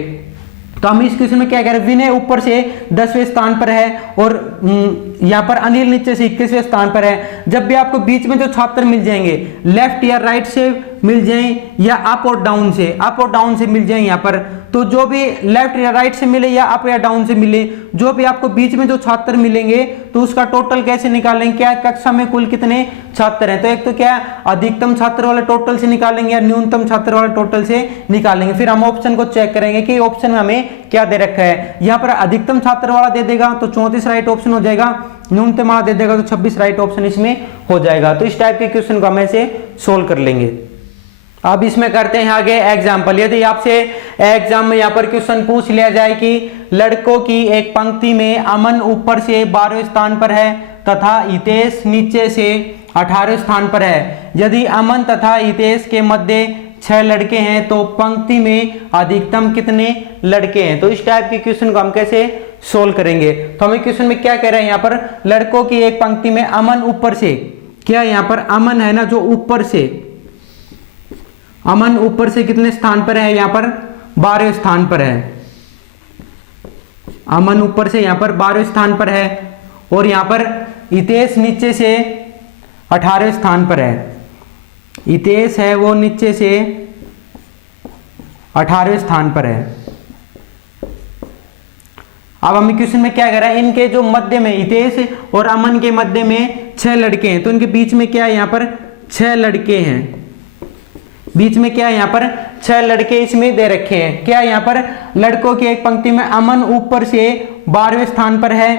तो हम इस क्वेश्चन में क्या कह रहे हैं, विनय ऊपर से 10वें स्थान पर है और यहाँ पर अनिल नीचे से 21वें स्थान पर है। जब भी आपको बीच में जो छात्र मिल जाएंगे, लेफ्ट या राइट से मिल जाए या अप और डाउन से मिल जाए यहाँ पर, तो जो भी लेफ्ट या राइट से मिले या अप या डाउन से मिले, जो भी आपको बीच में जो छात्र मिलेंगे तो उसका टोटल कैसे निकालेंगे, क्या कक्षा में कुल कितने छात्र हैं। तो एक तो क्या अधिकतम छात्र वाले टोटल से निकालेंगे या न्यूनतम छात्र वाले टोटल से निकालेंगे। फिर हम ऑप्शन को चेक करेंगे कि ऑप्शन में हमें क्या दे रखा है। यहाँ पर अधिकतम छात्र वाला दे देगा तो 34 राइट ऑप्शन हो जाएगा, न्यूनतम वाला दे देगा तो 26 राइट ऑप्शन इसमें हो जाएगा। तो इस टाइप के क्वेश्चन को हम ऐसे सोल्व कर लेंगे। अब इसमें करते हैं आगे एग्जाम्पल। यदि आपसे एग्जाम में यहाँ पर क्वेश्चन पूछ लिया जाए कि लड़कों की एक पंक्ति में अमन ऊपर से 12वें स्थान पर है तथा हितेश नीचे से 18वें स्थान पर है, यदि अमन तथा हितेश के मध्य 6 लड़के हैं तो पंक्ति में अधिकतम कितने लड़के हैं। तो इस टाइप के क्वेश्चन को हम कैसे सोल्व करेंगे। तो हमें क्वेश्चन में क्या कह रहे हैं, यहाँ पर लड़कों की एक पंक्ति में अमन ऊपर से, क्या यहाँ पर अमन है ना जो ऊपर से, अमन ऊपर से कितने स्थान पर है, यहाँ पर 12वें स्थान पर है। अमन ऊपर से यहाँ पर 12वें स्थान पर है और यहाँ पर हितेश नीचे से 18वें स्थान पर है। हितेश है वो नीचे से 18वें स्थान पर है। अब हमें क्वेश्चन में क्या कह रहा है, इनके जो मध्य में हितेश और अमन के मध्य में 6 लड़के हैं, तो इनके बीच में क्या है, यहाँ पर 6 लड़के हैं। बीच में क्या है, यहाँ पर 6 लड़के इसमें दे रखे हैं। क्या यहाँ पर लड़कों की एक पंक्ति में अमन ऊपर से 12वें स्थान पर है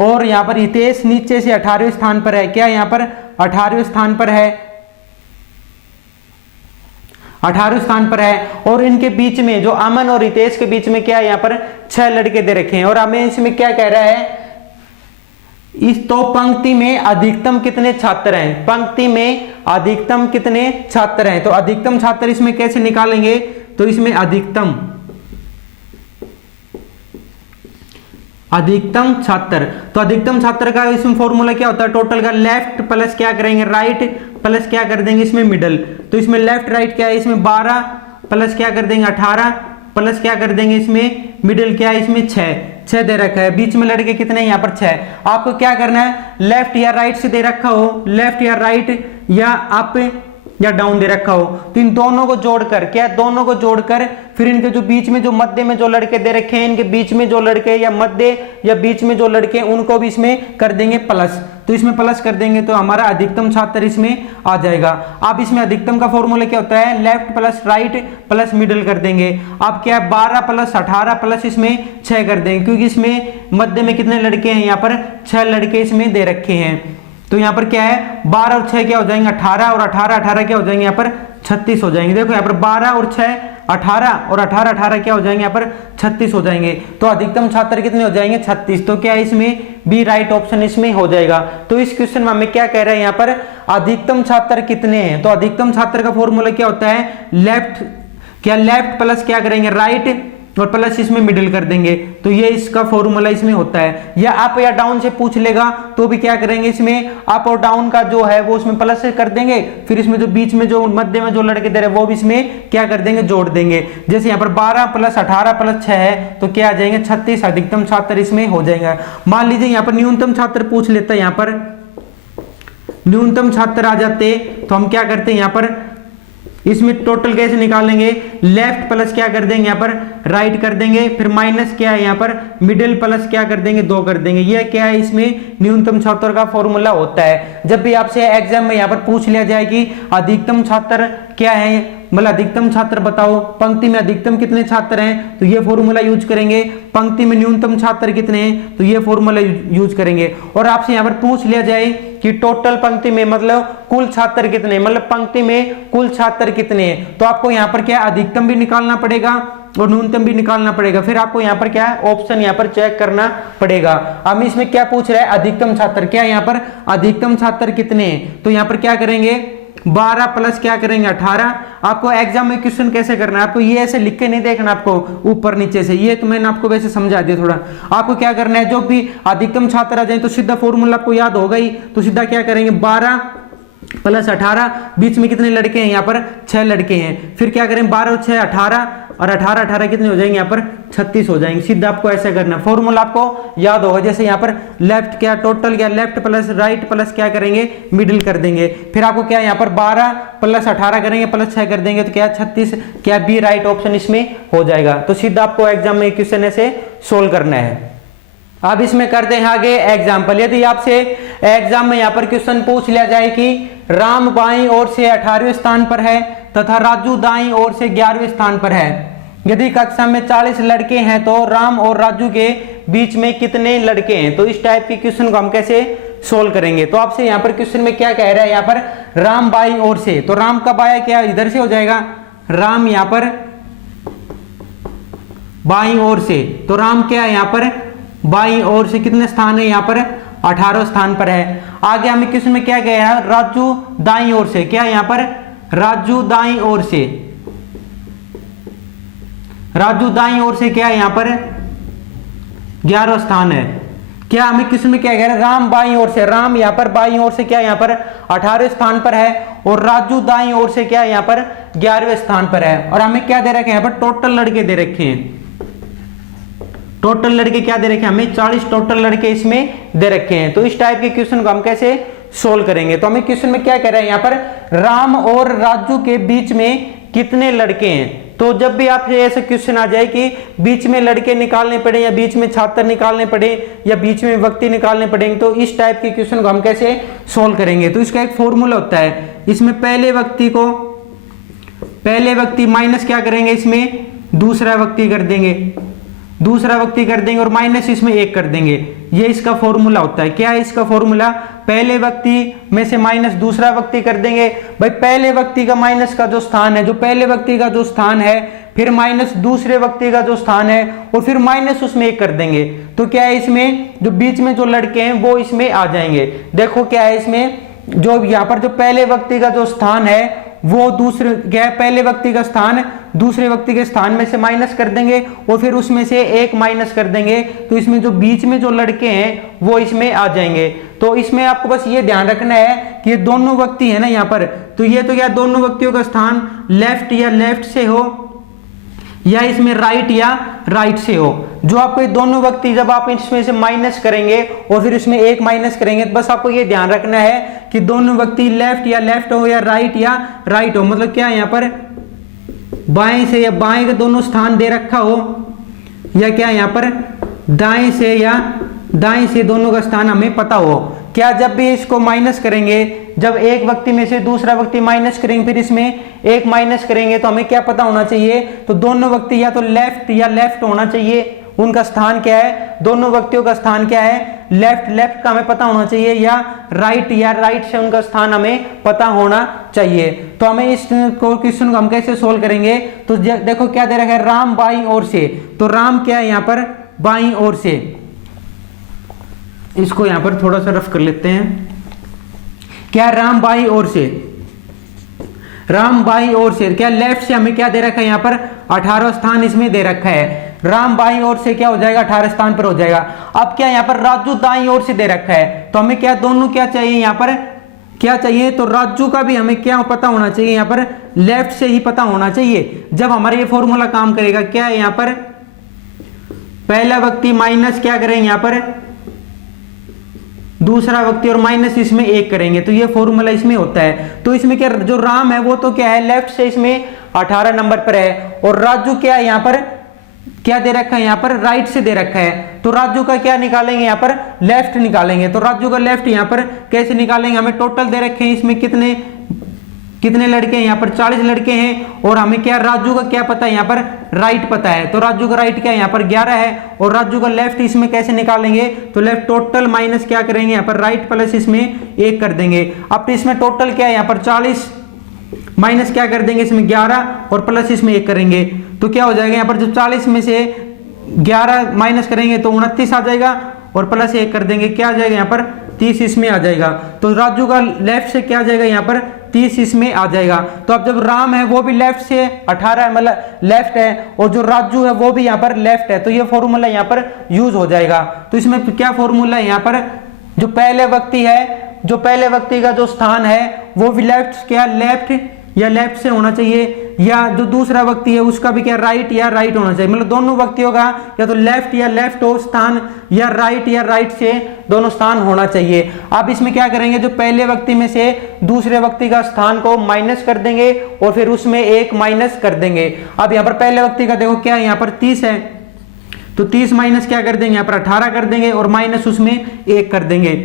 और यहाँ पर हितेश नीचे से 18वें स्थान पर है। क्या यहाँ पर 18वें स्थान पर है, 18वें स्थान पर है और इनके बीच में जो अमन और हितेश के बीच में क्या है, यहाँ पर 6 लड़के दे रखे हैं। और हमें इसमें क्या कह रहा है, इस तो पंक्ति में अधिकतम कितने छात्र हैं, पंक्ति में अधिकतम कितने छात्र हैं। तो अधिकतम छात्र इसमें कैसे निकालेंगे, तो इसमें अधिकतम छात्र, तो अधिकतम छात्र का इसमें फॉर्मूला क्या होता है, टोटल का लेफ्ट प्लस क्या करेंगे राइट प्लस क्या कर देंगे इसमें मिडल। तो इसमें लेफ्ट राइट क्या है, इसमें 12 प्लस क्या कर देंगे 18 प्लस क्या कर देंगे इसमें मिडिल क्या है, इसमें 6 दे रखा है। बीच में लड़के कितने हैं, यहाँ पर 6। आपको क्या करना है, लेफ्ट या राइट से दे रखा हो, लेफ्ट या राइट या अप या डाउन दे रखा हो, तो इन दोनों को जोड़कर क्या, दोनों को जोड़कर फिर इनके जो बीच में जो मध्य में जो लड़के दे रखे हैं, इनके बीच में जो लड़के या मध्य या बीच में जो लड़के उनको भी इसमें कर देंगे प्लस। तो इसमें प्लस कर देंगे तो हमारा अधिकतम छात्र इसमें आ जाएगा। अब इसमें अधिकतम का फॉर्मूला क्या होता है, left plus right plus middle कर देंगे। अब क्या 12 प्लस 18 प्लस इसमें 6 कर देंगे, क्योंकि इसमें मध्य में कितने लड़के हैं, यहाँ पर 6 लड़के इसमें दे रखे हैं। तो यहाँ पर क्या है 12 और 6 क्या हो जाएंगे 18 और 18 क्या हो जाएंगे यहाँ पर 36 हो जाएंगे। देखो यहाँ पर 12 और 6 18 और 18 क्या हो जाएंगे यहाँ पर 36 हो जाएंगे। तो अधिकतम छात्र कितने हो जाएंगे 36। तो क्या इसमें बी राइट ऑप्शन इसमें हो जाएगा। तो इस क्वेश्चन में हमें क्या कह रहे हैं, यहाँ पर अधिकतम छात्र कितने हैं। तो अधिकतम छात्र का फॉर्मूला क्या होता है, लेफ्ट प्लस क्या करेंगे राइट और प्लस इसमें मिडिल कर देंगे। तो ये इसका फॉर्मूला इसमें होता है। या अप या डाउन से पूछ लेगा तो भी क्या करेंगे, इसमें अप और डाउन का जो है वो उसमें प्लस से कर देंगे, फिर इसमें जो बीच में जो मध्य में जो लड़के दे रहे वो भी इसमें क्या कर देंगे जोड़ देंगे। जैसे यहाँ पर 12 प्लस 18 प्लस 6 है तो क्या आ जाएंगे 36 अधिकतम छात्र इसमें हो जाएगा। मान लीजिए यहाँ पर न्यूनतम छात्र पूछ लेता है, यहाँ पर न्यूनतम छात्र आ जाते तो हम क्या करते हैं, यहाँ पर इसमें टोटल कैसे निकालेंगे, लेफ्ट प्लस क्या कर देंगे यहाँ पर राइट कर देंगे, फिर माइनस क्या है यहाँ पर मिडिल प्लस क्या कर देंगे 2 कर देंगे। ये क्या है इसमें न्यूनतम छात्र का फॉर्मूला होता है। जब भी आपसे एग्जाम में यहाँ पर पूछ लिया जाए कि अधिकतम छात्र क्या है, मतलब अधिकतम छात्र बताओ, पंक्ति में अधिकतम कितने छात्र हैं, तो ये फॉर्मूला यूज करेंगे। पंक्ति में न्यूनतम छात्र कितने हैं तो ये फॉर्मूला यूज करेंगे। और आपसे यहाँ पर पूछ लिया जाए कि टोटल पंक्ति में मतलब कुल छात्र कितने, मतलब पंक्ति में कुल छात्र कितने हैं, तो आपको यहाँ पर क्या अधिकतम भी निकालना पड़ेगा और न्यूनतम भी निकालना पड़ेगा। फिर आपको यहाँ पर क्या है ऑप्शन यहाँ पर चेक करना पड़ेगा। हम इसमें क्या पूछ रहे हैं, अधिकतम छात्र, क्या यहाँ पर अधिकतम छात्र कितने हैं, तो यहाँ पर क्या करेंगे 12 प्लस क्या करेंगे 18। आपको एग्जाम में क्वेश्चन कैसे करना है, आपको ये ऐसे लिख के नहीं देखना, आपको ऊपर नीचे से, ये तो मैंने आपको वैसे समझा दिया थोड़ा। आपको क्या करना है, जो भी अधिकतम छात्र आ जाए तो सीधा फॉर्मूला आपको याद होगा ही, तो सीधा क्या करेंगे 12 प्लस 18, बीच में कितने लड़के हैं यहाँ पर 6 लड़के हैं, फिर क्या करें 12 और 6 18 और 18 18 कितने हो जाएंगे यहाँ पर 36 हो जाएंगे। सीधा आपको ऐसा करना है। फॉर्मूला आपको याद होगा, जैसे यहाँ पर लेफ्ट क्या टोटल क्या लेफ्ट प्लस राइट प्लस क्या करेंगे मिडिल कर देंगे, फिर आपको क्या यहाँ पर 12 प्लस 18 करेंगे प्लस 6 कर देंगे तो क्या 36, क्या बी राइट ऑप्शन इसमें हो जाएगा। तो सीधा आपको एग्जाम में क्वेश्चन ऐसे सोल्व करना है। अब इसमें करते हैं आगे एग्जाम्पल। यदि आपसे एग्जाम में यहाँ पर क्वेश्चन पूछ लिया जाए कि राम बाईं ओर से 18वें स्थान पर है तथा राजू दाईं ओर से 11वें स्थान पर है, यदि कक्षा में 40 लड़के हैं तो राम और राजू के बीच में कितने लड़के हैं। तो इस टाइप के क्वेश्चन को हम कैसे सोल्व करेंगे। तो आपसे यहाँ पर क्वेश्चन में क्या कह रहा है, यहाँ पर राम बाईं ओर से, तो राम का बाया क्या इधर से हो जाएगा, राम यहाँ पर बाईं ओर से, तो राम क्या है यहाँ पर बाईं ओर से कितने स्थान है यहाँ पर 18 स्थान पर है। आगे हमें क्वेश्चन में क्या कह रहा है, राजू दाईं ओर से, क्या यहाँ पर राजू दाईं ओर से, राजू दाईं ओर से क्या है यहाँ पर 11वां स्थान है। क्या हमें क्वेश्चन में क्या कह रहा है, राम बाईं ओर से, राम यहाँ पर बाईं ओर से क्या यहाँ पर 18वें स्थान पर है और राजू दाईं ओर से क्या यहाँ पर 11वें स्थान पर है। और हमें क्या दे रखे हैं यहाँ पर टोटल लड़के दे रखे हैं, टोटल लड़के क्या दे रखे हैं हमें 40 टोटल लड़के इसमें दे रखे हैं। तो इस टाइप के क्वेश्चन को हम कैसे सोल्व करेंगे। तो हमें क्वेश्चन में क्या कह रहे हैं यहाँ पर राम और राजू के बीच में कितने लड़के हैं। तो जब भी आप ऐसा क्वेश्चन आ जाए कि बीच में लड़के निकालने पड़े या बीच में छात्र निकालने पड़े या बीच में व्यक्ति निकालने पड़ेंगे, तो इस टाइप के क्वेश्चन को हम कैसे सोल्व करेंगे। तो इसका एक फॉर्मूला होता है, इसमें पहले व्यक्ति माइनस क्या करेंगे, इसमें दूसरा व्यक्ति कर देंगे, दूसरा व्यक्ति कर देंगे और माइनस इसमें 1 कर देंगे। ये इसका फॉर्मूला होता है। क्या है इसका फॉर्मूला, पहले व्यक्ति में से माइनस दूसरा व्यक्ति कर देंगे। भाई पहले व्यक्ति का माइनस का जो स्थान है, जो पहले व्यक्ति का जो स्थान है, फिर माइनस दूसरे व्यक्ति का जो स्थान है और फिर माइनस उसमें 1 कर देंगे। तो क्या है इसमें जो बीच में जो लड़के हैं वो इसमें आ जाएंगे। देखो क्या है इसमें, जो यहाँ पर जो पहले व्यक्ति का जो स्थान है वो दूसरे क्या है, पहले व्यक्ति का स्थान दूसरे व्यक्ति के स्थान में से माइनस कर देंगे और फिर उसमें से 1 माइनस कर देंगे। तो इसमें जो बीच में जो लड़के हैं वो इसमें आ जाएंगे। तो इसमें आपको बस ये ध्यान रखना है कि ये दोनों व्यक्ति है ना यहाँ पर, तो ये तो क्या दोनों व्यक्तियों का स्थान लेफ्ट या लेफ्ट से हो या इसमें राइट या राइट से हो। जो आपको ये दोनों व्यक्ति जब आप इसमें से माइनस करेंगे और फिर इसमें 1 माइनस करेंगे, तो बस आपको ये ध्यान रखना है कि दोनों व्यक्ति लेफ्ट या लेफ्ट हो या राइट हो। मतलब क्या है यहाँ पर बाएं से या बाएं का दोनों स्थान दे रखा हो या क्या यहाँ पर दाएं से या दाएं से दोनों का स्थान हमें पता हो। क्या जब भी इसको माइनस करेंगे, जब एक व्यक्ति में से दूसरा व्यक्ति माइनस करेंगे फिर इसमें 1 माइनस करेंगे, तो हमें क्या पता होना चाहिए, तो दोनों व्यक्ति या तो लेफ्ट या लेफ्ट होना चाहिए। उनका स्थान क्या है, दोनों व्यक्तियों का स्थान क्या है, लेफ्ट का हमें पता होना चाहिए या राइट से उनका स्थान हमें पता होना चाहिए। तो हमें इस क्वेश्चन को हम कैसे सोल्व करेंगे। तो देखो क्या दे रखा है, राम बाईं ओर से, तो राम क्या है यहाँ पर बाईं ओर से, इसको यहां पर थोड़ा सा रफ कर लेते हैं। क्या राम बाईं ओर से, राम बाईं ओर से क्या लेफ्ट से हमें क्या दे रखा है यहाँ पर 18 स्थान इसमें दे रखा है। राम बाईं ओर से क्या हो जाएगा 18 स्थान पर हो जाएगा। अब क्या यहाँ पर राजू दाईं ओर से दे रखा है, तो हमें क्या दोनों क्या चाहिए यहाँ पर क्या चाहिए, तो राजू का भी हमें क्या पता होना चाहिए यहाँ पर लेफ्ट से ही पता होना चाहिए। जब हमारा ये फॉर्मूला काम करेगा, क्या है यहाँ पर पहला व्यक्ति माइनस क्या करेंगे यहाँ पर दूसरा व्यक्ति और माइनस इसमें 1 करेंगे, तो ये फॉर्मूला इसमें होता है। तो इसमें क्या जो राम है वो तो क्या है लेफ्ट से इसमें 18 नंबर पर है और राजू क्या है यहाँ पर क्या दे रखा है यहाँ पर राइट से दे रखा है। तो राजू का क्या निकालेंगे यहाँ पर लेफ्ट निकालेंगे। तो राजू का लेफ्ट यहाँ पर कैसे निकालेंगे, हमें टोटल दे रखे हैं इसमें कितने लड़के हैं, यहाँ पर 40 लड़के हैं और हमें क्या राजू का क्या पता है यहाँ पर राइट पता है। तो राजू का राइट क्या है यहाँ पर 11 है और राजू का लेफ्ट इसमें कैसे निकालेंगे, तो लेफ्ट टोटल माइनस क्या करेंगे यहाँ पर राइट प्लस इसमें 1 कर देंगे। अब तो इसमें टोटल क्या है यहाँ पर 40 माइनस क्या कर देंगे इसमें 11 और प्लस इसमें 1 करेंगे, तो क्या हो जाएगा यहाँ पर जब 40 में से 11 माइनस करेंगे तो 29 आ जाएगा और प्लस 1 कर देंगे, क्या आ जाएगा यहाँ पर 30 इसमें आ जाएगा। तो राजू का लेफ्ट से क्या आ जाएगा यहाँ पर 30 इसमें आ जाएगा। तो अब जब राम है वो भी लेफ्ट से 18 है मतलब लेफ्ट है और जो राजू है वो भी यहाँ पर लेफ्ट है, तो ये फॉर्मूला यहाँ पर यूज हो जाएगा। तो इसमें क्या फॉर्मूला है यहाँ पर जो पहले व्यक्ति है, जो पहले व्यक्ति का जो स्थान है वो भी लेफ्ट क्या लेफ्ट या लेफ्ट से होना चाहिए, या जो दूसरा व्यक्ति है उसका भी क्या राइट या राइट होना चाहिए, मतलब दोनों व्यक्तियों का या तो लेफ्ट या लेफ्ट हो स्थान, या राइट से दोनों स्थान होना चाहिए। अब इसमें क्या करेंगे, जो पहले व्यक्ति में से दूसरे व्यक्ति का स्थान को माइनस कर देंगे और फिर उसमें एक माइनस कर देंगे। अब यहाँ पर पहले व्यक्ति का देखो क्या है, यहाँ पर 30 है, तो 30 माइनस क्या कर देंगे, यहाँ पर 18 कर देंगे और माइनस उसमें 1 कर देंगे।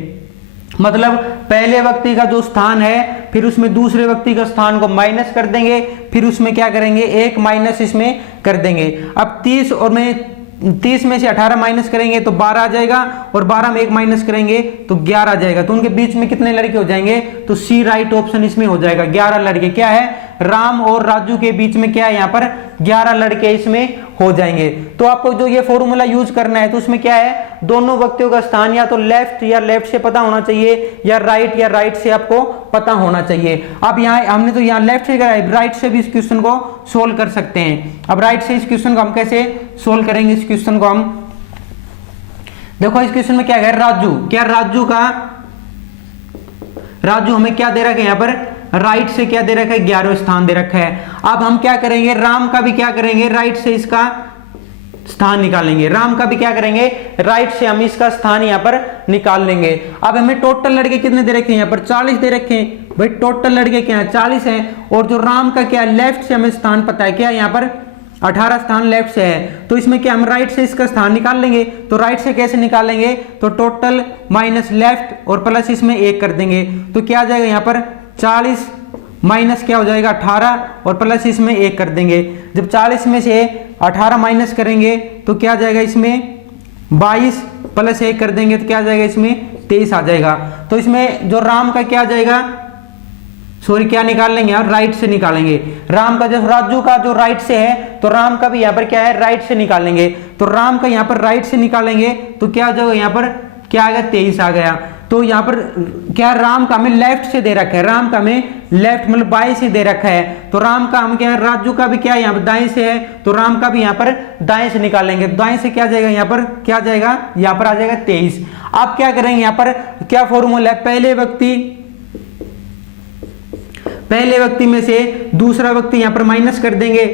मतलब पहले व्यक्ति का जो स्थान है फिर उसमें दूसरे व्यक्ति का स्थान को माइनस कर देंगे, फिर उसमें क्या करेंगे, एक माइनस इसमें कर देंगे। अब 30 और में 30 में से 18 माइनस करेंगे तो 12 आ जाएगा, और 12 में 1 माइनस करेंगे तो 11 आ जाएगा। तो उनके बीच में कितने लड़के हो जाएंगे, तो सी राइट ऑप्शन इसमें हो जाएगा। 11 लड़के क्या है, राम और राजू के बीच में क्या है, यहाँ पर 11 लड़के इसमें हो जाएंगे। तो आपको जो ये फॉर्मूला यूज करना है तो उसमें क्या है, दोनों व्यक्तियों का स्थान या तो लेफ्ट से पता होना चाहिए, या राइट से आपको पता होना चाहिए। अब यहाँ हमने तो यहाँ लेफ्ट से कराया, राइट से भी इस क्वेश्चन को सोल्व कर सकते हैं। अब राइट से इस क्वेश्चन को हम कैसे सोल्व करेंगे, इस क्वेश्चन को हम देखो, इस क्वेश्चन में क्या है, राजू, क्या राजू हमें क्या दे रखा है, यहाँ पर राइट से क्या दे रखा है, 11वां स्थान दे रखा है। अब हम क्या करेंगे, राम का भी क्या करेंगे, राइट से इसका स्थान निकालेंगे। राम का भी क्या करेंगे, राइट से हम इसका स्थान यहाँ पर निकाल लेंगे। अब हमें टोटल लड़के कितने दे रखे हैं, यहाँ पर 40 दे रखे हैं भाई, टोटल लड़के क्या है 40 हैं, और जो राम का क्या लेफ्ट से हमें स्थान पता है, क्या यहाँ पर 18 स्थान लेफ्ट से है, तो इसमें क्या हम राइट से इसका स्थान निकाल लेंगे। तो राइट से कैसे निकालेंगे, तो टोटल माइनस लेफ्ट और प्लस इसमें 1 कर देंगे, तो क्या आ जाएगा यहाँ पर 40 माइनस क्या हो जाएगा 18 और प्लस इसमें 1 कर देंगे। जब 40 में से 18 माइनस करेंगे तो क्या आ जाएगा, इसमें 22 प्लस 1 कर देंगे तो क्या आ जाएगा, इसमें 23 आ जाएगा। तो इसमें जो राम का क्या आ जाएगा, सॉरी क्या निकाल लेंगे यार, राइट से निकालेंगे। राम का जब राजू का जो राइट से है तो राम का भी यहाँ पर क्या है, राइट से निकालेंगे। तो राम का यहाँ पर राइट से निकालेंगे तो क्या आ जाएगा, यहाँ पर क्या आ गया 23 आ गया। तो यहाँ पर क्या राम का हमें लेफ्ट से दे रखा है, राम का हमें लेफ्ट मतलब बाएं से दे रखा है, तो राम का हम क्या है, राजू का भी क्या है यहाँ पर दाएं से है, तो राम का भी यहाँ पर दाएं से निकालेंगे। दाएं से क्या जाएगा, यहाँ पर क्या जाएगा, यहाँ पर आ जाएगा 23। अब क्या करेंगे, यहाँ पर क्या फॉर्मूला है, पहले व्यक्ति में से दूसरा व्यक्ति यहाँ पर माइनस कर देंगे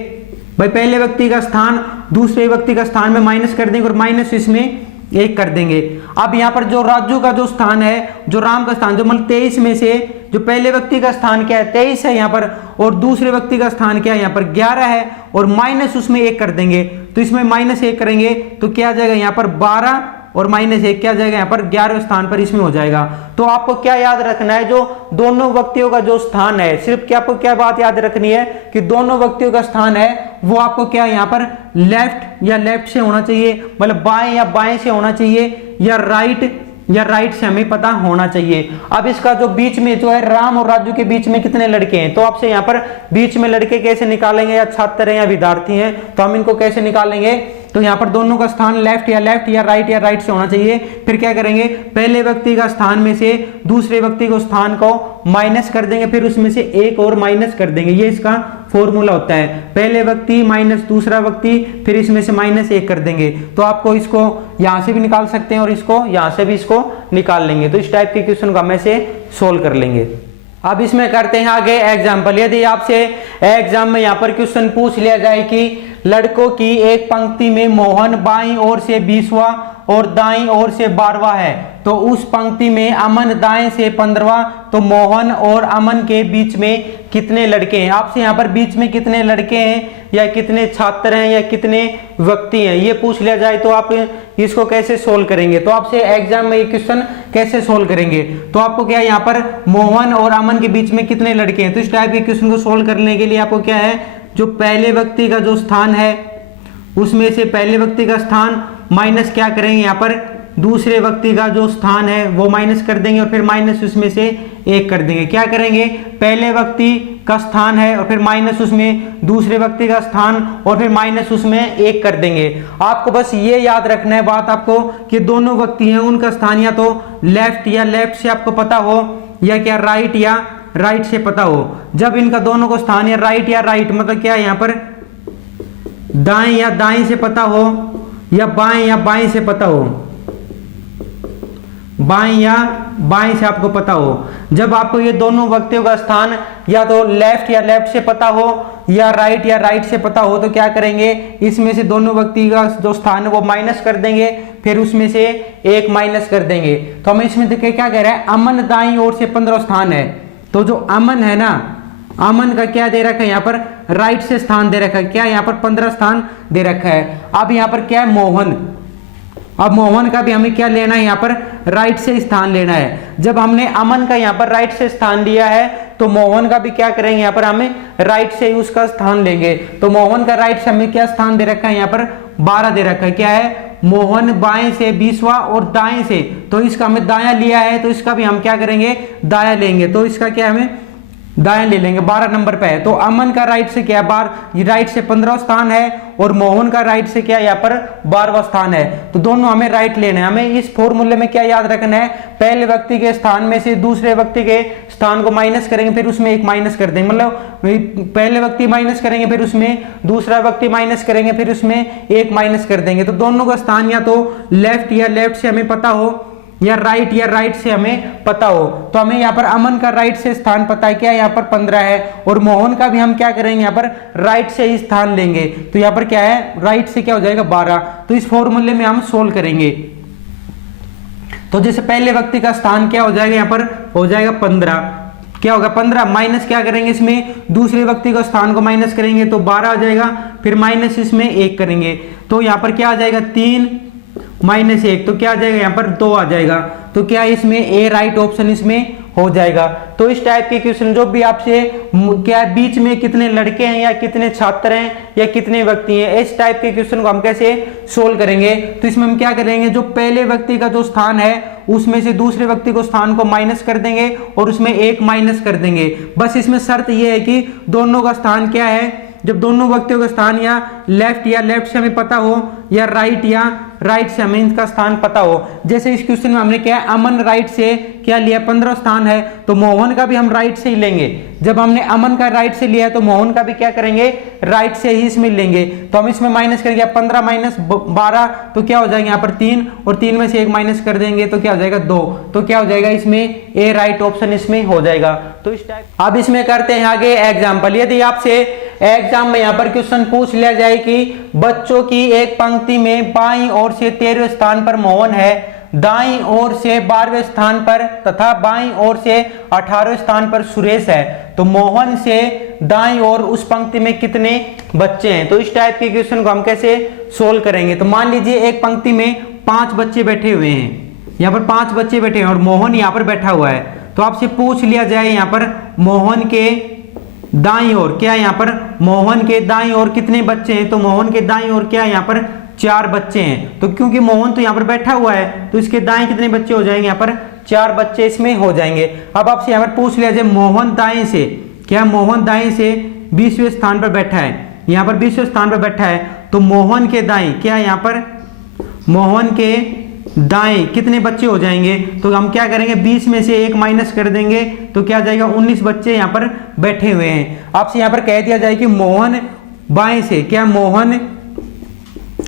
भाई, पहले व्यक्ति का स्थान दूसरे व्यक्ति का स्थान में माइनस कर देंगे और माइनस इसमें 1 कर देंगे। अब यहाँ पर जो राजू का जो स्थान है, जो राम का स्थान, जो मतलब 23 में से जो पहले व्यक्ति का स्थान क्या है 23 है यहाँ पर, और दूसरे व्यक्ति का स्थान क्या है यहाँ पर 11 है, और माइनस उसमें 1 कर देंगे। तो इसमें माइनस 1 करेंगे तो क्या आ जाएगा यहाँ पर 12 और माइनस 1 क्या जाएगा यहाँ पर 11वें स्थान पर इसमें हो जाएगा। तो आपको क्या याद रखना है, जो दोनों व्यक्तियों का जो स्थान है, सिर्फ क्या आपको क्या बात याद रखनी है कि दोनों व्यक्तियों का स्थान है वो आपको क्या यहाँ पर लेफ्ट से होना चाहिए, मतलब बाएं या बाएं से होना चाहिए, या राइट से हमें पता होना चाहिए। अब इसका जो बीच में जो है राम और राजू के बीच में कितने लड़के हैं, तो आपसे यहाँ पर बीच में लड़के कैसे निकालेंगे, या छात्र हैं या विद्यार्थी हैं तो हम इनको कैसे निकालेंगे, तो यहाँ पर दोनों का स्थान लेफ्ट या राइट से होना चाहिए। फिर क्या करेंगे, पहले व्यक्ति का स्थान में से दूसरे व्यक्ति को स्थान को माइनस कर देंगे, फिर उसमें से 1 और माइनस कर देंगे। ये इसका फॉर्मूला होता है, पहले व्यक्ति माइनस दूसरा व्यक्ति, फिर इसमें से माइनस 1 कर देंगे। तो आपको इसको यहां से भी निकाल सकते हैं और इसको यहां से भी इसको निकाल लेंगे। तो इस टाइप के क्वेश्चन को हम ऐसे सोल्व कर लेंगे। अब इसमें करते हैं आगे एग्जाम्पल। यदि आपसे एग्जाम में यहाँ पर क्वेश्चन पूछ लिया जाए कि लड़कों की एक पंक्ति में मोहन बाईं ओर से 20वां और दाईं ओर से 12वां है, तो उस पंक्ति में अमन दाएं से 15वां, तो मोहन और अमन के बीच में कितने लड़के हैं। आपसे यहाँ पर बीच में कितने लड़के हैं, या कितने छात्र हैं, या कितने व्यक्ति हैं, ये पूछ लिया जाए तो आप इसको कैसे सोल्व करेंगे। तो आपसे एग्जाम में ये क्वेश्चन कैसे सोल्व करेंगे, तो आपको क्या यहाँ पर मोहन और अमन के बीच में कितने लड़के हैं, तो इस टाइप के क्वेश्चन को सोल्व करने के लिए आपको क्या है, जो पहले व्यक्ति का जो स्थान है उसमें से पहले व्यक्ति का स्थान माइनस क्या करेंगे, यहाँ पर दूसरे व्यक्ति का जो स्थान है वो माइनस कर देंगे, और फिर माइनस उसमें से 1 कर देंगे। क्या करेंगे, पहले व्यक्ति का स्थान है और फिर माइनस उसमें दूसरे व्यक्ति का स्थान, और फिर माइनस उसमें 1 कर देंगे। आपको बस ये याद रखना है बात आपको कि दोनों व्यक्ति हैं उनका स्थान या तो लेफ्ट से आपको पता हो, या क्या राइट से पता हो। जब इनका दोनों को स्थान या राइट मतलब क्या है, यहाँ पर दाएं या दाएं से पता हो, या बाएं से पता हो, बाएं या बाएं से आपको पता हो। जब आपको ये दोनों व्यक्तियों का स्थान या तो लेफ्ट या लेफ्ट से पता हो या राइट से पता हो, तो क्या करेंगे, इसमें से दोनों व्यक्ति का जो स्थान है वो माइनस कर देंगे, फिर उसमें से एक माइनस कर देंगे। तो हमें इसमें देखिए क्या कह रहा है, अमन दाईं ओर से 15 स्थान है। तो जो अमन है ना, अमन का क्या दे रखा है यहाँ पर, राइट से स्थान दे रखा है, क्या यहाँ पर 15 स्थान दे रखा है। अब यहाँ पर क्या है, मोहन, अब मोहन का भी हमें क्या लेना है, यहाँ पर राइट से स्थान लेना है। जब हमने अमन का यहाँ पर राइट से स्थान लिया है, तो मोहन का भी क्या करेंगे, यहाँ पर हमें राइट से उसका स्थान लेंगे। तो मोहन का राइट से हमें क्या स्थान दे रखा है, यहाँ पर 12 दे रखा है। क्या है, मोहन बाएं से 20वां और दाएं से, तो इसका हमें दायां लिया है, तो इसका भी हम क्या करेंगे, दायां लेंगे। तो इसका क्या हमें दाएं ले लेंगे, 12 नंबर पे है। तो अमन का राइट से क्या है, राइट से 15 स्थान है, और मोहन का राइट से क्या यहाँ पर 12वां स्थान है। तो दोनों हमें राइट लेने हैं। हमें इस फॉर्मूले में क्या याद रखना है, पहले व्यक्ति के स्थान में से दूसरे व्यक्ति के स्थान को माइनस करेंगे, फिर उसमें एक माइनस कर देंगे। मतलब पहले व्यक्ति माइनस करेंगे, फिर उसमें दूसरा व्यक्ति माइनस करेंगे, फिर उसमें एक माइनस कर देंगे। तो दोनों का स्थान या तो लेफ्ट से हमें पता हो या राइट से हमें पता हो। तो हमें यहाँ पर अमन का राइट से स्थान पता है, क्या यहाँ पर 15 है, और मोहन का भी हम क्या करेंगे, यहाँ पर राइट से ही स्थान लेंगे। तो यहाँ पर क्या है, राइट से क्या हो जाएगा, 12। तो इस फॉर्मूले में हम सोल्व करेंगे। तो जैसे पहले व्यक्ति का स्थान क्या हो जाएगा, यहाँ पर हो जाएगा 15, क्या होगा 15, माइनस क्या करेंगे, इसमें दूसरे व्यक्ति का स्थान को माइनस करेंगे तो 12 आ जाएगा, फिर माइनस इसमें 1 करेंगे, तो यहाँ पर क्या आ जाएगा, 3 माइनस 1, तो क्या आ जाएगा, यहाँ पर 2 आ जाएगा। तो क्या इसमें ए राइट ऑप्शन इसमें हो जाएगा। तो इस टाइप के क्वेश्चन जो भी आपसे क्या बीच में कितने लड़के हैं या कितने छात्र हैं या कितने व्यक्ति हैं, इस टाइप के क्वेश्चन को हम कैसे सोल्व करेंगे। तो इसमें हम क्या करेंगे, जो पहले व्यक्ति का जो स्थान है उसमें से दूसरे व्यक्ति को स्थान को माइनस कर देंगे और उसमें एक माइनस कर देंगे। बस इसमें शर्त यह है कि दोनों का स्थान क्या है, जब दोनों व्यक्तियों का स्थान या लेफ्ट से हमें पता हो या राइट से हमें इनका स्थान पता हो। जैसे इस क्वेश्चन में हमने क्या है, अमन राइट से क्या लिया, 15 स्थान है, तो मोहन का भी हम राइट से ही लेंगे। जब हमने अमन का राइट से लिया है तो मोहन का भी क्या करेंगे, राइट से ही इसमें लेंगे। तो हम इसमें माइनस करेंगे, 15 माइनस 12, तो क्या हो जाएगा यहाँ पर 3, और 3 में से एक माइनस कर देंगे तो क्या हो जाएगा 2। तो क्या हो जाएगा, इसमें ए राइट ऑप्शन इसमें हो जाएगा। तो इस टाइप अब इसमें करते हैं आगे एग्जाम्पल। यदि आपसे एग्जाम में यहाँ पर क्वेश्चन पूछ लिया जाए कि बच्चों की एक पंक्ति में बाईं ओर से 13वें स्थान पर मोहन है, दाईं ओर से 12वें स्थान पर तथा बाईं ओर से 18वें स्थान पर सुरेश है, तो मोहन से दाईं ओर उस पंक्ति में कितने बच्चे हैं। तो इस टाइप के क्वेश्चन को हम कैसे सोल्व करेंगे। तो मान लीजिए एक पंक्ति में 5 बच्चे बैठे हुए हैं, यहाँ पर 5 बच्चे बैठे हैं और मोहन यहाँ पर बैठा हुआ है। तो आपसे पूछ लिया जाए यहाँ पर मोहन के दाईं ओर क्या है, यहाँ पर मोहन के दाईं ओर कितने बच्चे हैं, तो मोहन के दाईं ओर क्या है, यहाँ पर 4 बच्चे हैं। तो क्योंकि मोहन तो यहाँ पर बैठा हुआ है तो इसके दाएं कितने बच्चे हो जाएंगे, यहाँ पर 4 बच्चे इसमें हो जाएंगे। अब आपसे यहाँ पर पूछ लिया जाए मोहन दाएं से, क्या मोहन दाएं से 20वें स्थान पर बैठा है, यहाँ पर 20वें स्थान पर बैठा है, तो मोहन के दाएं क्या है, यहाँ पर मोहन के दाएं कितने बच्चे हो जाएंगे। तो हम क्या करेंगे, 20 में से एक माइनस कर देंगे तो क्या जाएगा, 19 बच्चे यहाँ पर बैठे हुए हैं। आपसे यहाँ पर कह दिया जाए कि मोहन बाएं से, क्या मोहन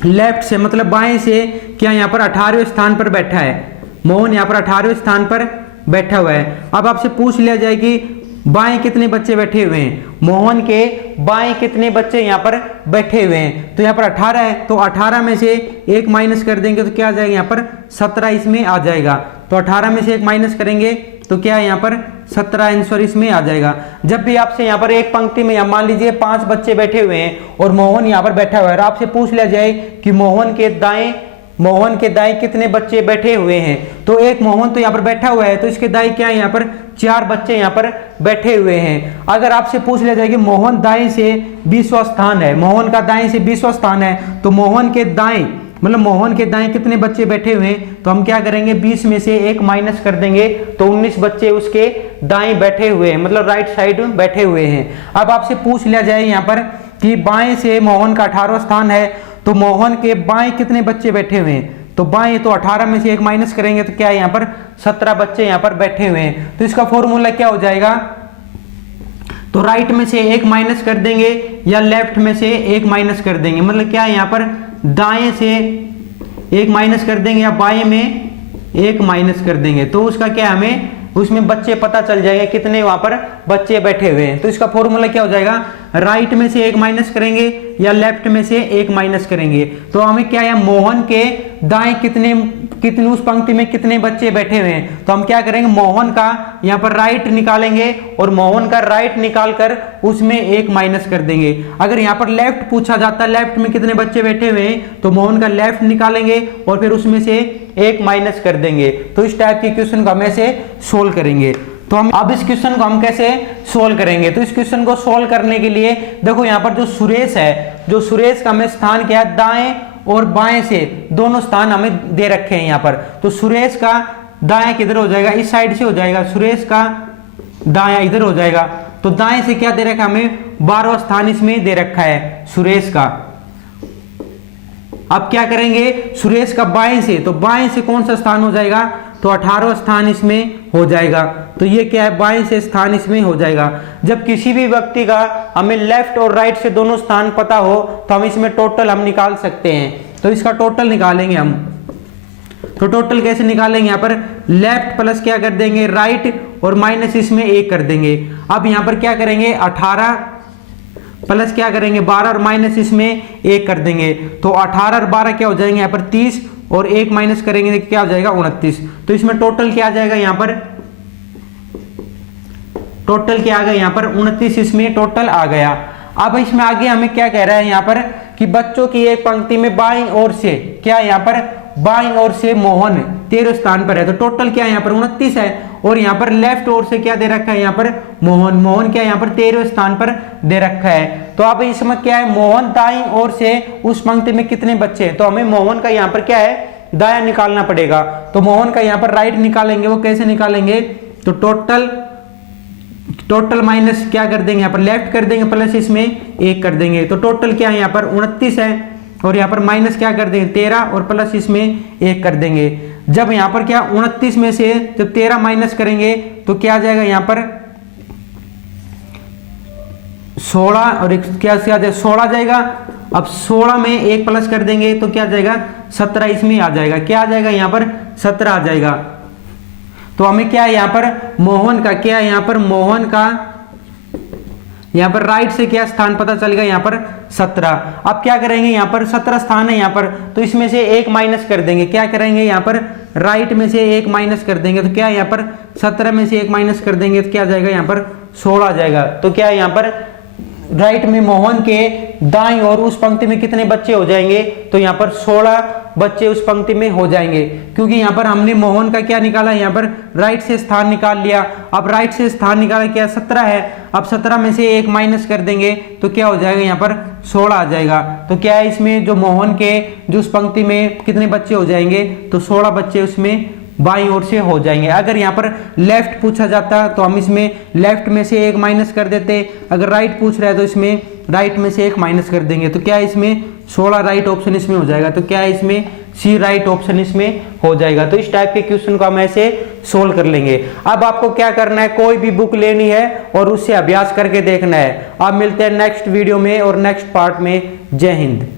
लेफ्ट से मतलब बाएं से क्या यहाँ पर 18वें स्थान पर बैठा है, मोहन यहाँ पर 18वें स्थान पर बैठा हुआ है। अब आपसे पूछ लिया जाए कि बाएं कितने बच्चे बैठे हुए हैं, मोहन के बाएं कितने बच्चे यहाँ पर बैठे हुए हैं। तो यहाँ पर 18 है, तो 18 में से एक माइनस कर देंगे तो क्या आ जाएगा, यहाँ पर 17 इसमें आ जाएगा। तो 18 में से एक माइनस करेंगे तो क्या है, यहाँ पर 17 आंसर इसमें आ जाएगा। जब भी आपसे यहाँ पर एक पंक्ति में मान लीजिए 5 बच्चे बैठे हुए हैं और मोहन यहाँ पर बैठा हुआ है और आपसे पूछ लिया जाए कि मोहन के दाएं कितने बच्चे बैठे हुए हैं, तो एक मोहन तो यहाँ पर बैठा हुआ है तो इसके दाएं क्या है, यहाँ पर 4 बच्चे यहाँ पर बैठे हुए हैं। अगर आपसे पूछ लिया जाए कि मोहन दाएं से 20वां स्थान है, मोहन का दाएं से 20वां स्थान है, तो मोहन के दाएं मतलब मोहन के दाएं कितने बच्चे बैठे हुए हैं, तो हम क्या करेंगे, 20 में से एक माइनस कर देंगे तो 19 बच्चे उसके दाएं बैठे हुए हैं, मतलब राइट साइड बैठे हुए हैं। अब आपसे पूछ लिया जाए यहाँ पर कि बाएं से मोहन का 18वां स्थान है, तो मोहन के बाएं कितने बच्चे बैठे हुए हैं, तो बाएं तो 18 में से एक माइनस करेंगे तो क्या है, यहाँ पर 17 बच्चे यहाँ पर बैठे हुए हैं। तो इसका फॉर्मूला क्या हो जाएगा, तो राइट में से एक माइनस कर देंगे या लेफ्ट में से एक माइनस कर देंगे, मतलब क्या है, यहाँ पर दाएं से एक माइनस कर देंगे या बाएं में 1 माइनस कर देंगे तो उसका क्या है, हमें उसमें बच्चे पता चल जाएंगे कितने वहां पर बच्चे बैठे हुए हैं। तो इसका फॉर्मूला क्या हो जाएगा, राइट में से 1 माइनस करेंगे या लेफ्ट में से 1 माइनस करेंगे। तो हमें क्या है, मोहन के दाएं कितने उस पंक्ति में कितने बच्चे बैठे हुए हैं। तो हम क्या करेंगे, मोहन का यहाँ पर राइट निकालेंगे और मोहन का राइट निकाल कर उसमें 1 माइनस कर देंगे। अगर यहाँ पर लेफ्ट पूछा जाता है लेफ्ट में कितने बच्चे बैठे हुए हैं, तो मोहन का लेफ्ट निकालेंगे और फिर उसमें से 1 माइनस कर देंगे। तो इस टाइप के क्वेश्चन को हम ऐसे सोल्व करेंगे। तो हम अब इस क्वेश्चन को हम कैसे सोल्व करेंगे, तो इस क्वेश्चन को सोल्व करने के लिए देखो यहाँ पर जो सुरेश है, जो सुरेश का हमें स्थान क्या है, दाएं और बाएं से दोनों स्थान हमें दे रखे हैं यहाँ पर। तो सुरेश का दाएं किधर हो जाएगा, इस साइड से हो जाएगा, सुरेश का दायां इधर हो जाएगा। तो दाएं से क्या दे रखा है, हमें 12वां स्थान इसमें दे रखा है सुरेश का। अब क्या करेंगे, सुरेश का बाएं से, तो बाएं से कौन सा स्थान हो जाएगा, तो 18वां स्थान इसमें हो जाएगा। तो ये क्या है, बाएं से स्थान इसमें हो जाएगा। जब किसी भी व्यक्ति का हमें लेफ्ट और राइट से दोनों स्थान पता हो तो हम इसमें टोटल हम निकाल सकते हैं। तो इसका टोटल निकालेंगे हम। तो टोटल कैसे निकालेंगे, यहाँ पर लेफ्ट प्लस क्या कर देंगे राइट और माइनस इसमें 1 कर देंगे। अब यहाँ पर क्या करेंगे, 18 प्लस क्या करेंगे 12 और माइनस इसमें 1 कर देंगे। तो 18 और 12 क्या हो जाएंगे, यहाँ पर 30 और 1 माइनस करेंगे क्या हो जाएगा 29। तो इसमें टोटल क्या आ जाएगा, यहाँ पर टोटल क्या आ गया, यहाँ पर 29 इसमें टोटल आ गया। अब इसमें आगे हमें क्या कह रहा है यहाँ पर कि बच्चों की एक पंक्ति में बाईं ओर से क्या, यहाँ पर बाईं ओर से मोहन 13 स्थान पर है। तो टोटल क्या है, यहाँ पर 29 है। और यहाँ पर लेफ्ट ओर से क्या दे रखा है, यहाँ पर मोहन क्या यहाँ पर 13वें स्थान पर दे रखा है। तो अब इसमें क्या है, मोहन दाईं ओर से उस पंक्ति में कितने बच्चे हैं, तो हमें मोहन का यहाँ पर क्या है दाया निकालना पड़ेगा। तो मोहन का यहाँ पर राइट निकालेंगे, वो कैसे निकालेंगे, तो टोटल माइनस क्या कर देंगे, यहाँ पर लेफ्ट कर देंगे प्लस इसमें 1 कर देंगे। तो टोटल क्या है, यहाँ पर 29 है और यहाँ पर माइनस क्या कर देंगे 13 और प्लस इसमें 1 कर देंगे। जब यहाँ पर क्या 29 में से जब 13 माइनस करेंगे तो क्या आ जाएगा, यहाँ पर 16 और क्या 16 जाएगा। अब 16 में 1 प्लस कर देंगे तो क्या आ जाएगा 17 इसमें आ जाएगा। क्या आ जाएगा, यहाँ पर 17 आ जाएगा। तो हमें क्या है, यहाँ पर मोहन का क्या है, यहाँ पर मोहन का यहाँ पर राइट से क्या स्थान पता चल गया, यहाँ पर 17। अब क्या करेंगे, यहाँ पर 17 स्थान है यहाँ पर, तो इसमें से 1 माइनस कर देंगे। क्या करेंगे, यहाँ पर राइट में से 1 माइनस कर देंगे। तो क्या यहाँ पर 17 में से 1 माइनस कर देंगे तो क्या आ जाएगा, यहाँ पर 16 आ जाएगा। तो क्या है, यहाँ पर राइट में मोहन के दाईं और उस पंक्ति में कितने बच्चे हो जाएंगे, तो यहाँ पर 16 बच्चे उस पंक्ति में हो जाएंगे। क्योंकि यहाँ पर हमने मोहन का क्या निकाला, यहाँ पर राइट से स्थान निकाल लिया। अब राइट से स्थान निकाला क्या 17 है। अब 17 में से 1 माइनस कर देंगे तो क्या हो जाएगा, यहाँ पर 16 आ जाएगा। तो क्या है, इसमें जो मोहन के जो उस पंक्ति में कितने बच्चे हो जाएंगे, तो 16 बच्चे उसमें बाईं ओर से हो जाएंगे। अगर यहाँ पर लेफ्ट पूछा जाता तो हम इसमें लेफ्ट में से 1 माइनस कर देते। अगर राइट पूछ रहा है तो इसमें राइट में से 1 माइनस कर देंगे। तो क्या है, इसमें 16 राइट ऑप्शन इसमें हो जाएगा। तो क्या है, इसमें सी राइट ऑप्शन इसमें हो जाएगा। तो इस टाइप के क्वेश्चन को हम ऐसे सोल्व कर लेंगे। अब आपको क्या करना है, कोई भी बुक लेनी है और उससे अभ्यास करके देखना है। आप मिलते हैं नेक्स्ट वीडियो में और नेक्स्ट पार्ट में। जय हिंद।